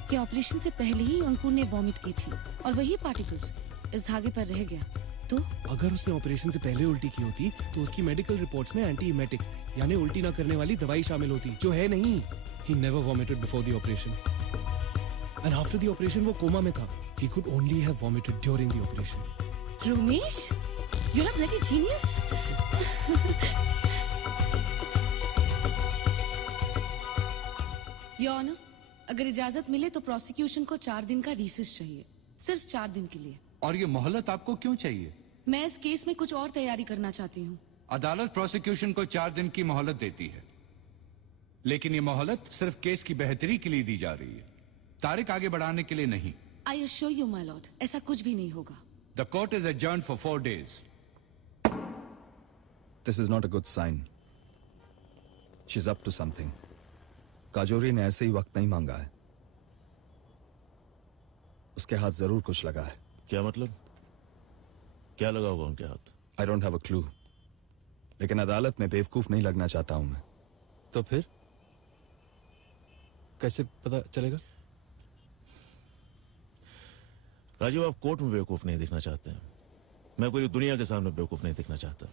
कि ऑपरेशन से पहले ही अंकुर ने वॉमिट की थी और वही पार्टिकल्स इस धागे पर रह गया तो? अगर उसने ऑपरेशन से पहले उल्टी की होती तो उसकी मेडिकल रिपोर्ट्स में एंटी इमेटिक यानी उल्टी ना करने वाली दवाई शामिल होती, जो है नहीं। He never vomited before the operation. And after the operation वो कोमा में था। He could only have vomited during the operation. Romesh, you're a bloody genius. Your Honor, अगर इजाजत मिले तो प्रोसिक्यूशन को 4 दिन का रिसेस चाहिए, सिर्फ 4 दिन के लिए। और ये मोहलत आपको क्यों चाहिए? मैं इस केस में कुछ और तैयारी करना चाहती हूँ। अदालत प्रोसिक्यूशन को 4 दिन की मोहलत देती है, लेकिन ये मोहलत सिर्फ केस की बेहतरी के लिए दी जा रही है, तारीख आगे बढ़ाने के लिए नहीं। I assure you, my lord, ऐसा कुछ भी नहीं होगा। The court is adjourned for 4 days. This is not a good sign. She's up to something. काजोरी ने ऐसे ही वक्त नहीं मांगा है। उसके हाथ जरूर कुछ लगा है। क्या मतलब? क्या लगा होगा उनके हाथ? I don't have a clue. लेकिन अदालत में बेवकूफ नहीं लगना चाहता हूं मैं। तो फिर कैसे पता चलेगा? राजीव, आप कोर्ट में बेवकूफ नहीं दिखना चाहते हैं। मैं पूरी दुनिया के सामने बेवकूफ नहीं दिखना चाहता।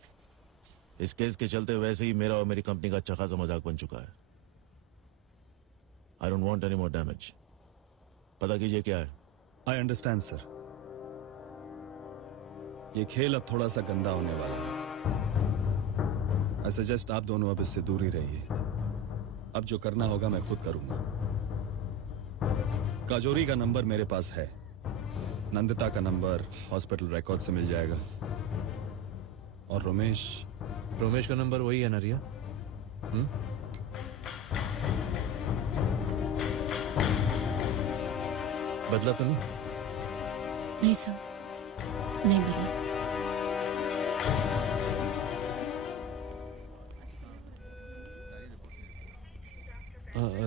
इस केस के चलते वैसे ही मेरा और मेरी कंपनी का अच्छा खासा मजाक बन चुका है। I don't want any more damage. पता कीजिए क्या है। I understand, sir. ये खेल अब थोड़ा सा गंदा होने वाला है। I suggest आप दोनों अब इससे दूर ही रहिए। अब जो करना होगा मैं खुद करूंगा। काजोरी का नंबर मेरे पास है, नंदिता का नंबर हॉस्पिटल रिकॉर्ड से मिल जाएगा, और रोमेश का नंबर वही है ना रिया? बदला तो नहीं? नहीं सर, नहीं बदला।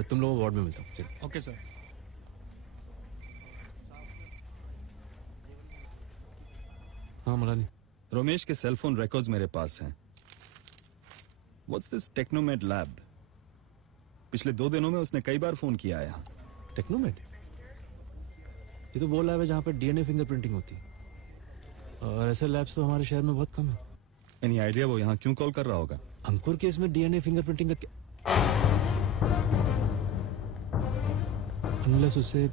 तुम लोगों वार्ड में मिलता हूँ। Okay sir. हाँ मलानी। रोमेश के सेलफोन रिकॉर्ड्स मेरे पास हैं। What's this टेक्नोमेड lab? पिछले 2 दिनों में उसने कई बार फोन किया यहाँ। टेक्नोमेड? ये तो वो लैब है जहाँ पर डीएनए फिंगरप्रिंटिंग होती है, और ऐसे लैब्स तो हमारे शहर में बहुत कम है। एनी आइडिया वो यहाँ क्यों कॉल कर रहा होगा? अंकुर केस में डीएनए फिंगरप्रिंटिंग का अनलेस उसे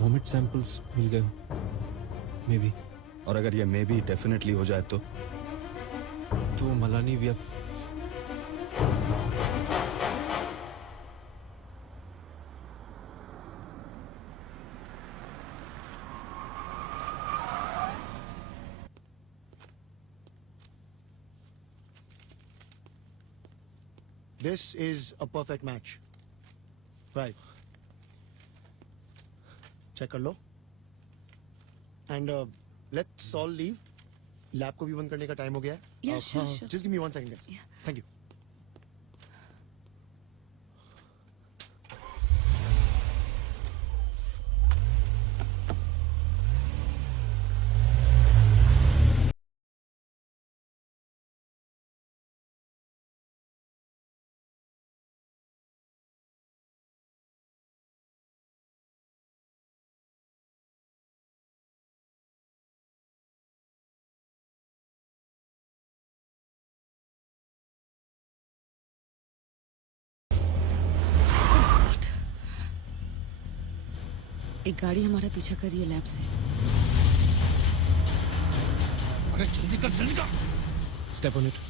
वोमिट सैंपल्स मिल गए, मे बी। और अगर ये मे बी डेफिनेटली हो जाए तो मलानी वी This is a perfect match. Right. Check कर लो. And let's all leave. Lab को भी बंद करने का टाइम हो गया है। Yeah, sure. Just give me 1 second, guys. Yeah. Thank you. एक गाड़ी हमारा पीछा कर रही है लैब से। अरे जल्दी कर, जल्दी कर। Step on it.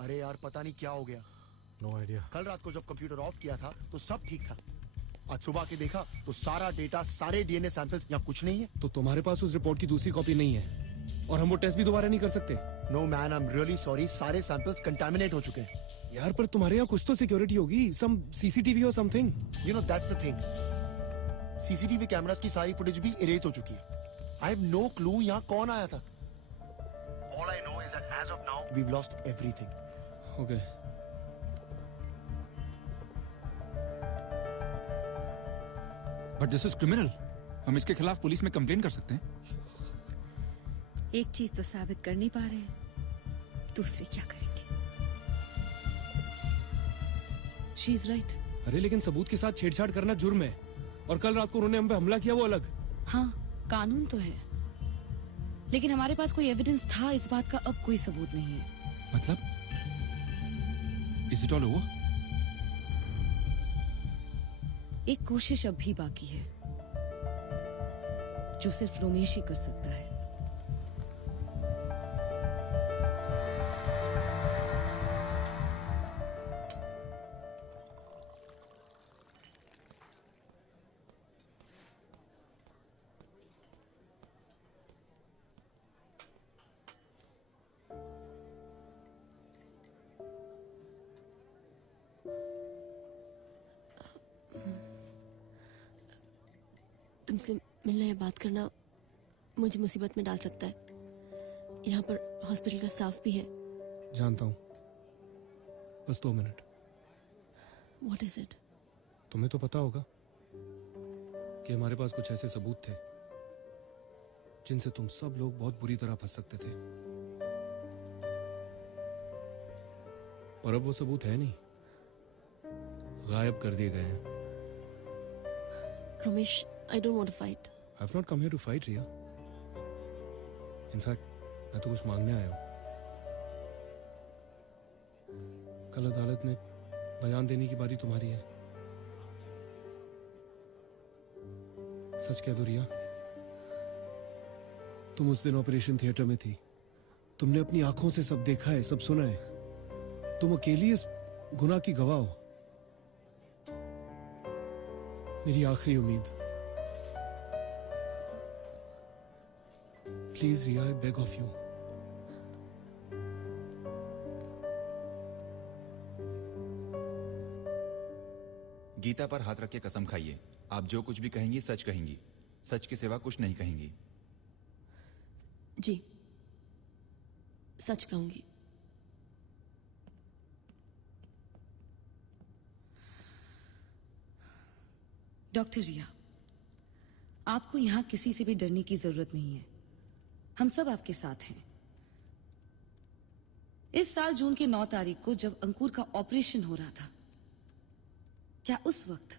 अरे यार पता नहीं क्या हो गया। No idea. कल रात को जब कंप्यूटर ऑफ किया था तो सब ठीक था। आज सुबह के देखा तो सारा डेटा, सारे डीएनए सैंपल्स, यहाँ कुछ नहीं है। तो तुम्हारे पास उस रिपोर्ट की दूसरी कॉपी नहीं है और हम वो टेस्ट भी दोबारा नहीं कर सकते? No man, I am really sorry, सारे सैंपल्स कंटामिनेट हो चुके हैं। यार पर तुम्हारे यहाँ कुछ तो सिक्योरिटी होगी, सम सीसीटीवी और something. You know that's the thing, CCTV cameras की सारी फुटेज भी इरेज हो चुकी है। आई हैव नो क्लू यहाँ कौन आया था। All I know is that as of now we've lost everything. Okay. But this is criminal. हम इसके खिलाफ पुलिस में कंप्लेन कर सकते हैं। एक चीज तो साबित कर नहीं पा रहे हैं, दूसरी क्या करेंगे? She is right. अरे लेकिन सबूत के साथ छेड़छाड़ करना जुर्म है, और कल रात को उन्होंने हम पे हमला किया वो अलग। हाँ, कानून तो है, लेकिन हमारे पास कोई एविडेंस था इस बात का अब कोई सबूत नहीं है। मतलब इज इट ऑल ओवर? एक कोशिश अब भी बाकी है जो सिर्फ रोमेश ही कर सकता है। तुमसे मिलना या बात करना मुझे मुसीबत में डाल सकता है। यहाँ पर हॉस्पिटल का स्टाफ भी है। जानता हूँ, बस 2 मिनट। What is it? तुम्हें तो पता होगा कि हमारे पास कुछ ऐसे सबूत थे जिनसे तुम सब लोग बहुत बुरी तरह फंस सकते थे, पर अब वो सबूत है नहीं, गायब कर दिए गए हैं। Romesh, I don't want to fight. I've not come here to fight, Riya. In fact, मैं तो कुछ मांगने आया हूँ। कल अदालत में बयान देने की बारी तुम्हारी है। सच कह दो रिया, तुम उस दिन ऑपरेशन थिएटर में थी, तुमने अपनी आंखों से सब देखा है, सब सुना है। तुम अकेली इस गुनाह की गवाह हो। मेरी आखिरी उम्मीद, please Riya, I beg of you. Gita पर हाथ रख के कसम खाइए, आप जो कुछ भी कहेंगी सच कहेंगी, सच के सिवा कुछ नहीं कहेंगी। जी, सच कहूंगी। डॉक्टर रिया, आपको यहां किसी से भी डरने की जरूरत नहीं है। हम सब आपके साथ हैं। इस साल जून के 9 तारीख को जब अंकुर का ऑपरेशन हो रहा था, क्या उस वक्त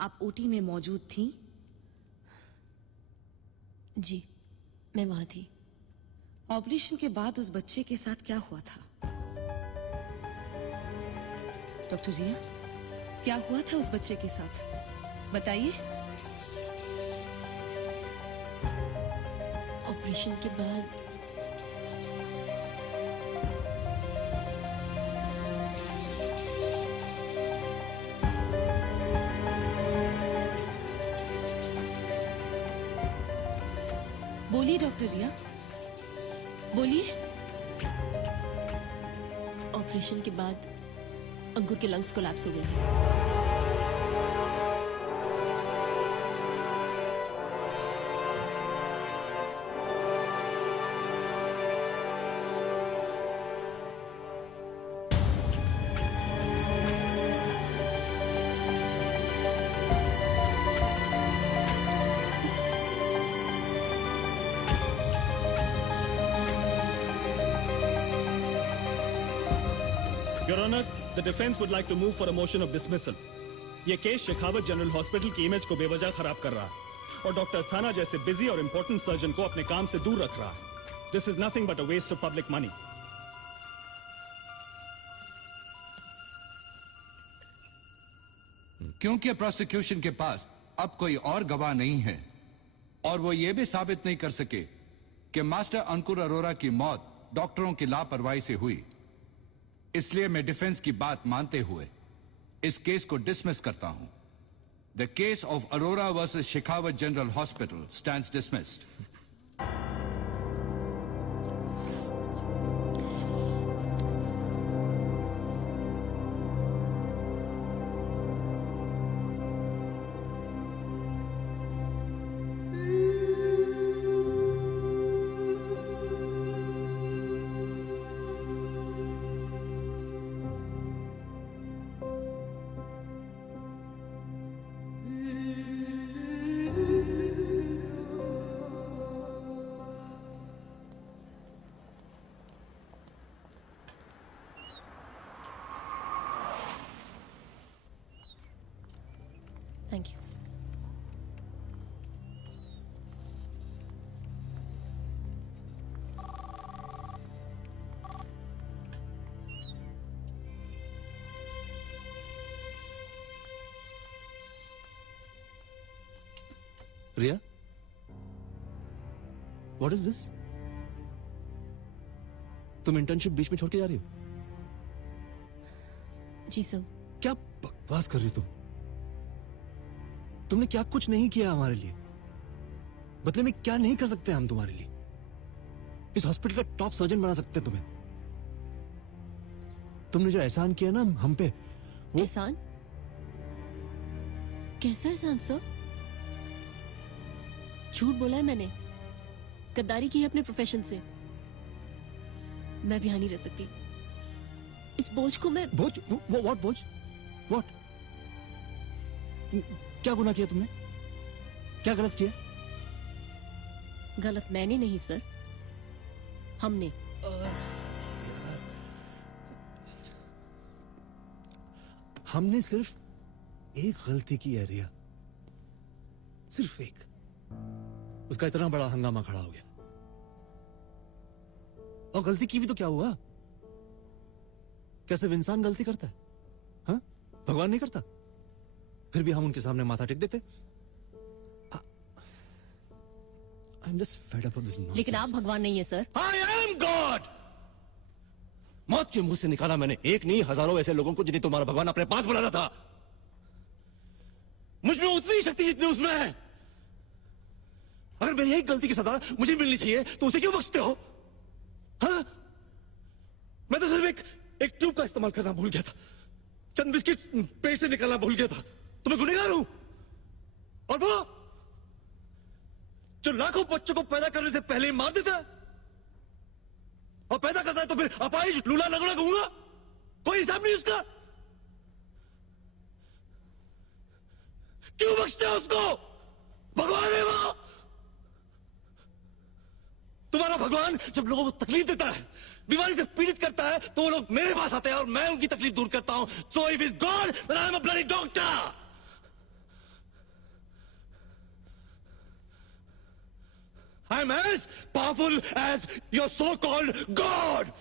आप ओटी में मौजूद थीं? जी, मैं वहां थी। ऑपरेशन के बाद उस बच्चे के साथ क्या हुआ था? डॉक्टर रिया, क्या हुआ था उस बच्चे के साथ? बताइए। ऑपरेशन के बाद बोलिए डॉक्टर रिया, बोलिए। ऑपरेशन के बाद अंकुर के लंग्स कोलैप्स हो गए थे। Your Honor, the defense would like to move for a motion of dismissal. ये केस शेखावत जनरल हॉस्पिटल की इमेज को बेवजह खराब कर रहा है और डॉक्टर अस्थाना जैसे बिजी और इंपॉर्टेंट सर्जन को अपने काम से दूर रख रहा है। This is nothing but a waste of public money. क्योंकि प्रोसिक्यूशन के पास अब कोई और गवाह नहीं है और वो ये भी साबित नहीं कर सके कि मास्टर अंकुर अरोरा की मौत डॉक्टरों की लापरवाही से हुई, इसलिए मैं डिफेंस की बात मानते हुए इस केस को डिसमिस करता हूं। The case of Arora versus Shekhawat General Hospital stands dismissed. Thank you. Riya, what is this? तुम इंटर्नशिप बीच में छोड़ के जा रही हो? जी सर। क्या बकवास कर रही हो तुम? तुमने क्या कुछ नहीं किया हमारे लिए? बदले में क्या नहीं कर सकते हम तुम्हारे लिए? इस हॉस्पिटल का टॉप सर्जन बना सकते हैं तुम्हें। तुमने जो एहसान किया ना हम पे, वो एहसान? कैसा एहसान सर? झूठ बोला है मैंने, गद्दारी की है अपने प्रोफेशन से। मैं भी यहाँ नहीं रह सकती। इस बोझ को मैं बोझ? व्हाट बोझ? व्हाट? क्या गुनाह किया तुमने? क्या गलत किया? गलत मैंने नहीं सर, हमने। हमने सिर्फ एक गलती की है रिया, सिर्फ एक। उसका इतना बड़ा हंगामा खड़ा हो गया। और गलती की भी तो क्या हुआ? क्या सिर्फ इंसान गलती करता है? हाँ? भगवान नहीं करता? फिर भी हम उनके सामने माथा टेक देते। I'm just fed up of this nonsense. लेकिन आप भगवान नहीं है सर। I am God! मौत के मुंह से निकाला मैंने एक नहीं हजारों ऐसे लोगों को जिन्हें तुम्हारा भगवान अपने पास बुलाना था। मुझ में उतनी शक्ति जितनी उसमें है। अगर मेरी एक गलती की सजा मुझे मिलनी चाहिए तो उसे क्यों बख्शते हो? हाँ? मैं तो सिर्फ एक ट्यूब का इस्तेमाल करना भूल गया था, चंद बिस्किट पेट से निकालना भूल गया था, तो मैं गुनहगार हूं। और वो जो लाखों बच्चों को पैदा करने से पहले ही मार देता है और पैदा करता है तो फिर अपाहिज लूला लगड़ा कहूंगा, कोई हिसाब नहीं उसका। क्यों बख्शते हो उसको? भगवान है वो। तुम्हारा भगवान जब लोगों को तकलीफ देता है, बीमारी से पीड़ित करता है, तो वो लोग मेरे पास आते हैं और मैं उनकी तकलीफ दूर करता हूं। So if is God then I am a bloody doctor. I am as powerful as your so-called God.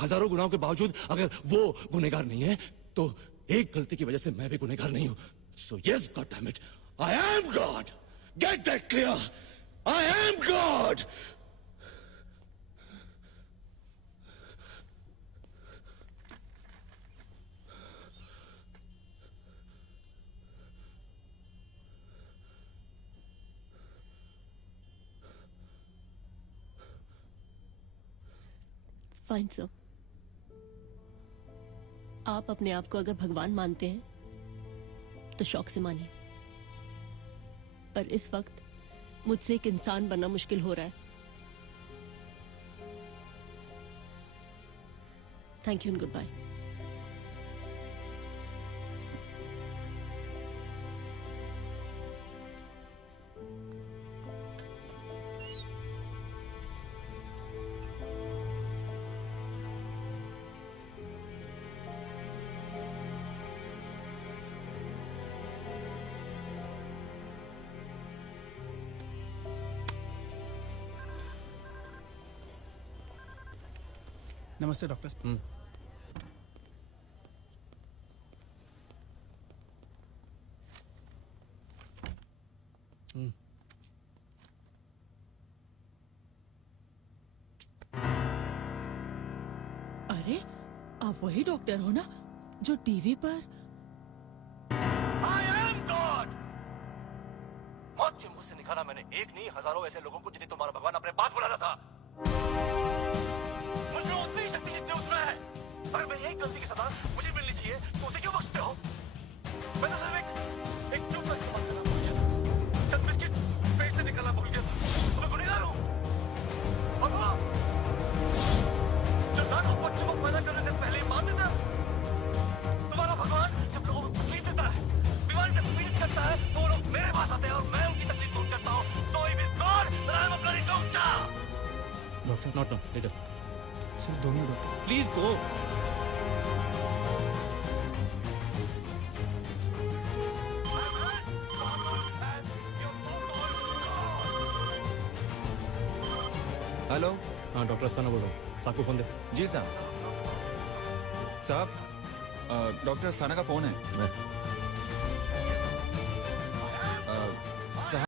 हजारों गुनाहों के बावजूद अगर वो गुनहगार नहीं है, तो एक गलती की वजह से मैं भी गुनहगार नहीं हूं। So yes, God damn it, I am God. Get that clear. I am God. Fine sir. आप अपने आप को अगर भगवान मानते हैं तो शौक से मानिए, पर इस वक्त मुझसे एक इंसान बनना मुश्किल हो रहा है। Thank you and good bye. नमस्ते डॉक्टर। अरे आप वही डॉक्टर हो ना जो टीवी पर? I am God! मौत के मुंह से निकाला मैंने एक नहीं हजारों ऐसे लोगों को जिन्हें तुम्हारा भगवान अपने पास बुलाना था। मुझमें उतनी शक्ति जितनी उसमें है। अगर मैं एक गलती की सजा मुझे मिलनी चाहिए तो उसे क्यों बख्शते हो? मैं तो सिर्फ एक ट्यूब का इस्तेमाल करना भूल गया। चंद बिस्किट पेट से निकलना भूल गया। तो मैं गुनहगार हूँ। और वो जो नानों बच्चों को पैदा करने से पहले मार देता है। तुम्हारा भगवान जब लोगों को तकलीफ देता है, बीमारी से पीड़ित करता है, तो वो लोग मेरे पास आते हैं और मैं उनकी तकलीफ दूर करता हूँ। So if it's God, then I'm a bloody doctor. Doctor not now, later. सिर्फ 2 मिनट प्लीज गो। हेलो। हाँ डॉक्टर अस्थाना बोल रहा हूँ, साहब को फोन दे। जी साहब। साहब डॉक्टर अस्थाना का फोन है। साहब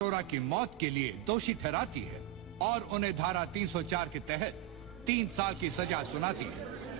अरोरा की मौत के लिए दोषी ठहराती है और उन्हें धारा 304 के तहत 3 साल की सजा सुनाती है।